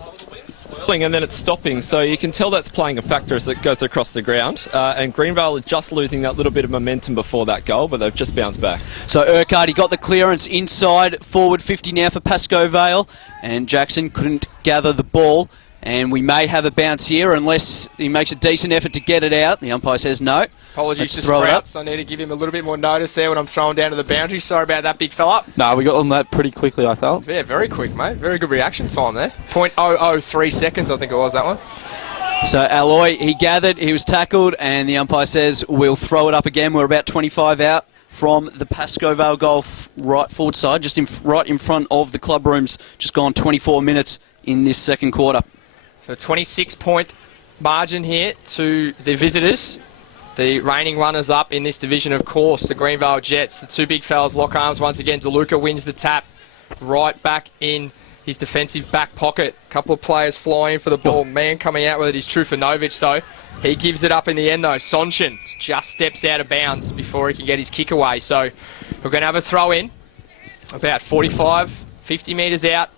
And then it's stopping, so you can tell that's playing a factor as it goes across the ground. And Greenvale are just losing that little bit of momentum before that goal, but they've just bounced back. So Urquhart, he got the clearance inside, forward 50 now for Pascoe Vale, and Jackson couldn't gather the ball. And we may have a bounce here unless he makes a decent effort to get it out. The umpire says no. Apologies to Sprouts. I need to give him a little bit more notice there when I'm throwing down to the boundary. Sorry about that, big fella. Nah, we got on that pretty quickly, I felt. Yeah, very quick, mate. Very good reaction time there. .003 seconds, I think it was, that one. So Alloy, he gathered, he was tackled, and the umpire says we'll throw it up again. We're about 25 out from the Pascoe Vale goal right forward side, just right in front of the club rooms. Just gone 24 minutes in this second quarter. So 26-point margin here to the visitors. The reigning runners-up in this division, of course, the Greenvale Jets. The two big fellas lock arms once again. DeLuca wins the tap right back in his defensive back pocket. A couple of players flying for the ball. Man coming out with it is Trufanovic, though. He gives it up in the end, though. Sonshin just steps out of bounds before he can get his kick away. So we're going to have a throw in about 45, 50 metres out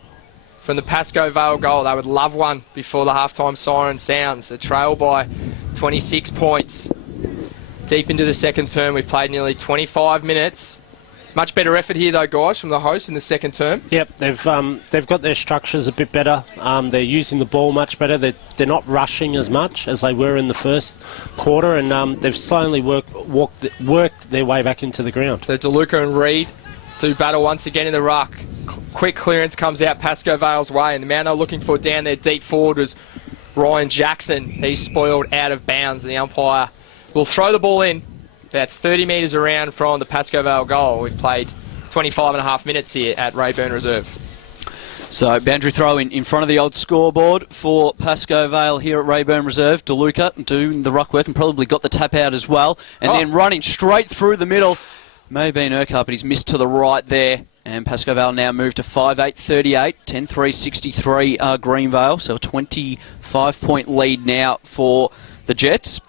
from the Pascoe Vale goal. They would love one before the halftime siren sounds. A trail by 26 points. Deep into the second term, we've played nearly 25 minutes. Much better effort here, though, guys, from the host in the second term. Yep, they've got their structures a bit better. They're using the ball much better. They're not rushing as much as they were in the first quarter, and they've slowly worked their way back into the ground. So DeLuca and Reed do battle once again in the ruck. Quick clearance comes out Pascoe Vale's way, and the man they're looking for down there deep forward was Ryan Jackson. He's spoiled out of bounds, and the umpire will throw the ball in about 30 metres around from the Pascoe Vale goal. We've played 25 and a half minutes here at Rayburn Reserve. So boundary throw in front of the old scoreboard for Pascoe Vale here at Rayburn Reserve. DeLuca doing the ruck work and probably got the tap out as well. And then running straight through the middle. May have been Urquhart, but he's missed to the right there. And Pascoe Vale now moved to 5-8-38, 10-3-63 Greenvale. So a 25-point lead now for the Jets.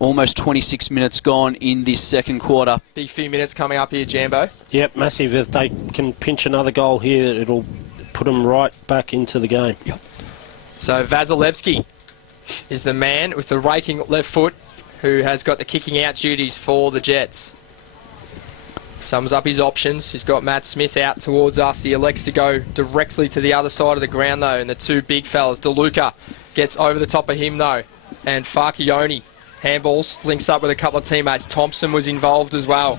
Almost 26 minutes gone in this second quarter. Big few minutes coming up here, Jambo. Yep, massive. If they can pinch another goal here, it'll put them right back into the game. Yep. So Vasilevsky is the man with the raking left foot who has got the kicking out duties for the Jets. Sums up his options. He's got Matt Smith out towards us. He elects to go directly to the other side of the ground, though, and the two big fellas. DeLuca gets over the top of him, though, and Farchione handballs, links up with a couple of teammates. Thompson was involved as well.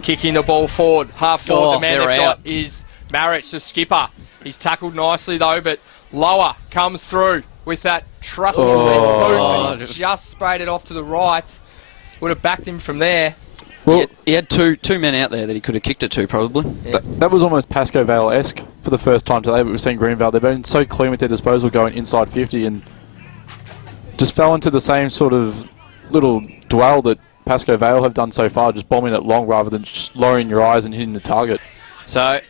Kicking the ball forward. Half forward, the man they've got is Marich, the skipper. He's tackled nicely, though, but Lower comes through with that trusting left boot. He's just sprayed it off to the right. Would have backed him from there. Well, he had two men out there that he could have kicked it to, probably. Yeah. That was almost Pascoe Vale-esque for the first time today, but we've seen Greenvale. They've been so clean with their disposal going inside 50 and just fell into the same sort of little dwell that Pascoe Vale have done so far, just bombing it long rather than just lowering your eyes and hitting the target. So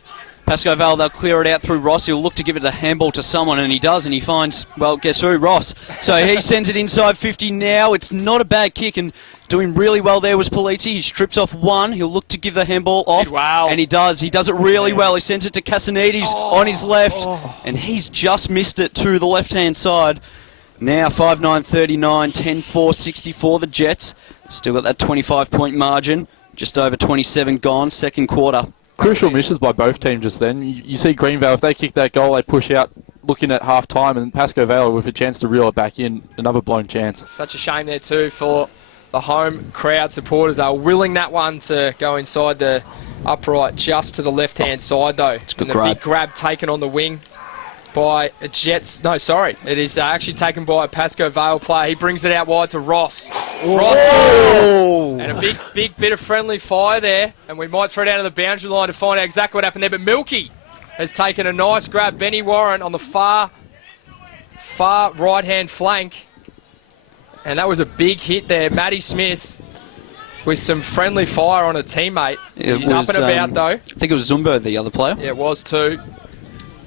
Pascoe Vale, they'll clear it out through Ross. He'll look to give it a handball to someone, and he does, and he finds, well, guess who? Ross. So he sends it inside 50 now. It's not a bad kick, and doing really well there was Polizzi. He strips off one. He'll look to give the handball off, and he does. He does it really well. He sends it to Cassanides on his left, and he's just missed it to the left-hand side. Now 5-9-39, 10-4-64 the Jets. Still got that 25-point margin. Just over 27 gone, second quarter. Crucial misses by both teams just then. You see Greenvale, if they kick that goal, they push out looking at half-time, and Pascoe Vale with a chance to reel it back in, another blown chance. Such a shame there too for the home crowd supporters. They were willing that one to go inside the upright just to the left-hand side, though. It's a good grab. Big grab taken on the wing by a Jets. No, sorry. It is actually taken by a Pascoe Vale player. He brings it out wide to Ross. Ross. And a big bit of friendly fire there. And we might throw down to the boundary line to find out exactly what happened there. But Milky has taken a nice grab. Benny Warren on the far right-hand flank. And that was a big hit there. Matty Smith with some friendly fire on a teammate. He's up and about, though. I think it was Zumbo, the other player. Yeah, it was too.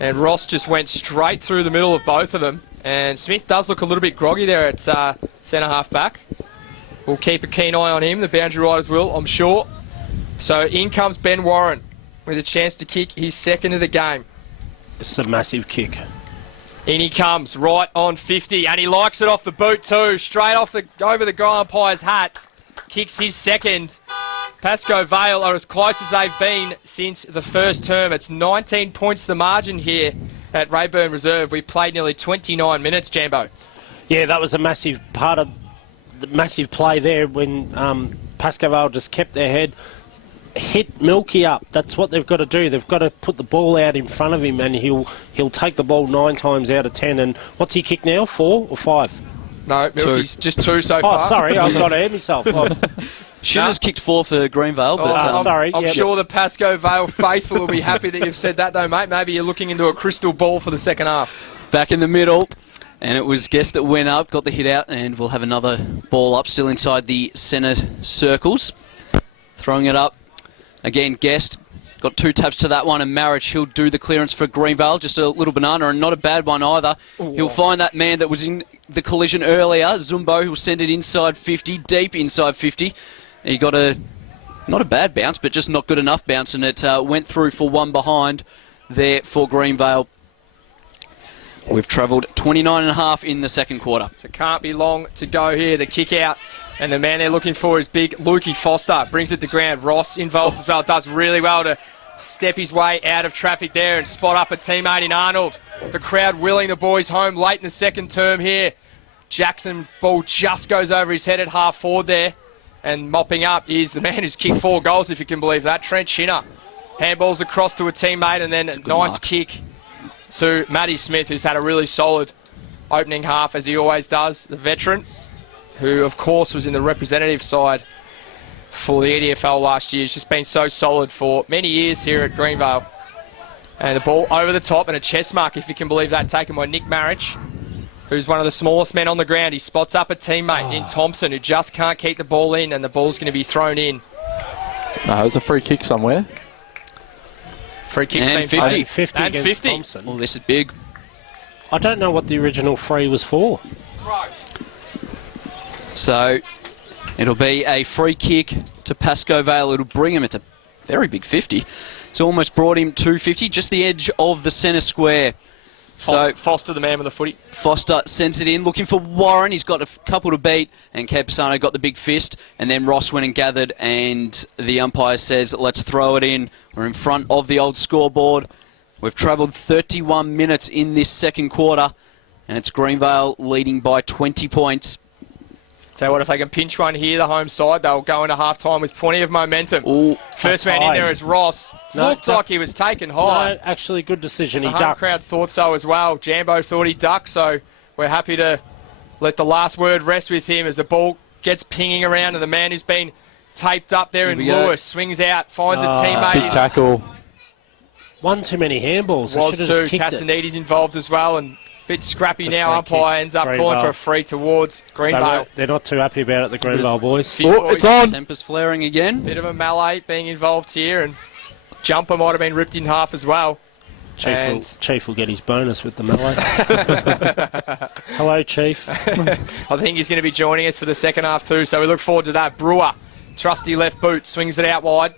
And Ross just went straight through the middle of both of them. And Smith does look a little bit groggy there at centre-half back. We'll keep a keen eye on him. The boundary riders will, I'm sure. So in comes Ben Warren with a chance to kick his second of the game. It's a massive kick. In he comes, right on 50. And he likes it off the boot too. Straight off over the guy umpire's hat. Kicks his second. Pascoe Vale are as close as they've been since the first term. It's 19 points the margin here at Rayburn Reserve. We played nearly 29 minutes, Jambo. Yeah, that was a massive part of the massive play there when Pascoe Vale just kept their head, hit Milky up. That's what they've got to do. They've got to put the ball out in front of him, and he'll take the ball 9 times out of 10. And what's he kicked now? 4 or 5? No, Milky's just 2 so far. Oh, sorry, I've got to air myself. Shooter's kicked 4 for Greenvale, but I'm sure the Pascoe Vale faithful will be happy that you've said that, though, mate. Maybe you're looking into a crystal ball for the second half. back in the middle. And it was Guest that went up, got the hit out, and we'll have another ball up still inside the centre circles. Throwing it up. Again, Guest got 2 taps to that one, and Marriage, he'll do the clearance for Greenvale. Just a little banana, and not a bad one either. Ooh. He'll find that man that was in the collision earlier, Zumbo, who'll send it inside 50, deep inside 50. He got not a bad bounce, but just not good enough bounce, and it went through for 1 behind there for Greenvale. We've travelled 29.5 in the second quarter. So can't be long to go here. The kick out, and the man they're looking for is big Lukey Foster. Brings it to ground. Ross involved as well. Does really well to step his way out of traffic there and spot up a teammate in Arnold. The crowd willing the boys home late in the second term here. Jackson ball just goes over his head at half forward there. And mopping up is the man who's kicked 4 goals, if you can believe that. Trent Shinner. Handballs across to a teammate, and then a nice kick to Matty Smith, who's had a really solid opening half, as he always does. The veteran, who, of course, was in the representative side for the EDFL last year. He's just been so solid for many years here at Greenvale. And the ball over the top, and a chest mark, if you can believe that, taken by Nick Marriage, who's one of the smallest men on the ground. He spots up a teammate in Thompson, who just can't keep the ball in, and the ball's going to be thrown in. No, it was a free kick somewhere. Free kick's And been 50. 50 and against 50. Thompson. Well, this is big. I don't know what the original free was for. So it'll be a free kick to Pascoe Vale. It'll bring him. It's a very big 50. It's almost brought him to 50, just the edge of the centre square. So Foster, the man with the footy. Foster sends it in, looking for Warren. He's got a couple to beat, and Camposano got the big fist. And then Ross went and gathered, and the umpire says, let's throw it in. We're in front of the old scoreboard. We've travelled 31 minutes in this second quarter, and it's Greenvale leading by 20 points. Tell you what, if they can pinch one here, the home side, they'll go into half-time with plenty of momentum. Ooh, First man in there is Ross. Looked like he was taken high. No, actually, good decision. The He home ducked. crowd thought so as well. Jambo thought he ducked, so we're happy to let the last word rest with him as the ball gets pinging around, and the man who's been taped up there in Lewis swings out, finds a teammate. Big tackle. One too many handballs. Was They should have too. just kicked it. Cassanides involved as well, and a bit scrappy It's a now. free Umpire kick. ends up Greenvale. calling for a free towards Greenvale. They're not too happy about it, the Greenvale boys. Oh, it's on. Tempers flaring again. Bit of a melee being involved here, and jumper might have been ripped in half as well. Chief will get his bonus with the melee. Hello, Chief. I think he's going to be joining us for the second half too, so we look forward to that. Brewer, trusty left boot, swings it out wide,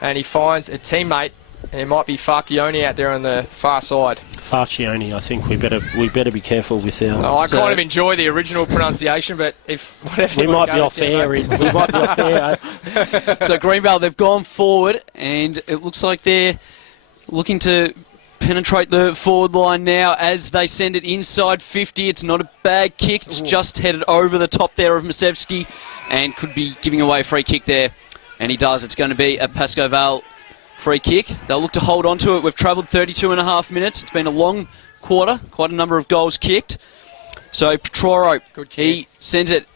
and he finds a teammate, and it might be Farchione out there on the far side. Farchione, I think we better be careful with our... I kind of enjoy the original pronunciation, but if whatever We you might wanna be go off with, air. We might be off air. So Greenvale, they've gone forward, and it looks like they're looking to penetrate the forward line now as they send it inside 50. It's not a bad kick. It's just headed over the top there of Masevsky and could be giving away a free kick there. And he does. It's going to be a Pascoe Vale free kick. They'll look to hold on to it. We've travelled 32.5 minutes. It's been a long quarter. Quite a number of goals kicked. So Petroro, he sends it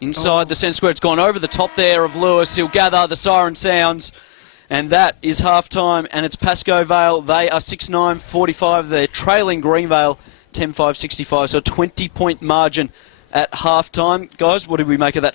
inside the centre square. It's gone over the top there of Lewis. He'll gather. The siren sounds. And that is half-time, and it's Pascoe Vale. They are 6-9-45. They're trailing Greenvale 10-5-65, so a 20-point margin at half-time. Guys, what did we make of that?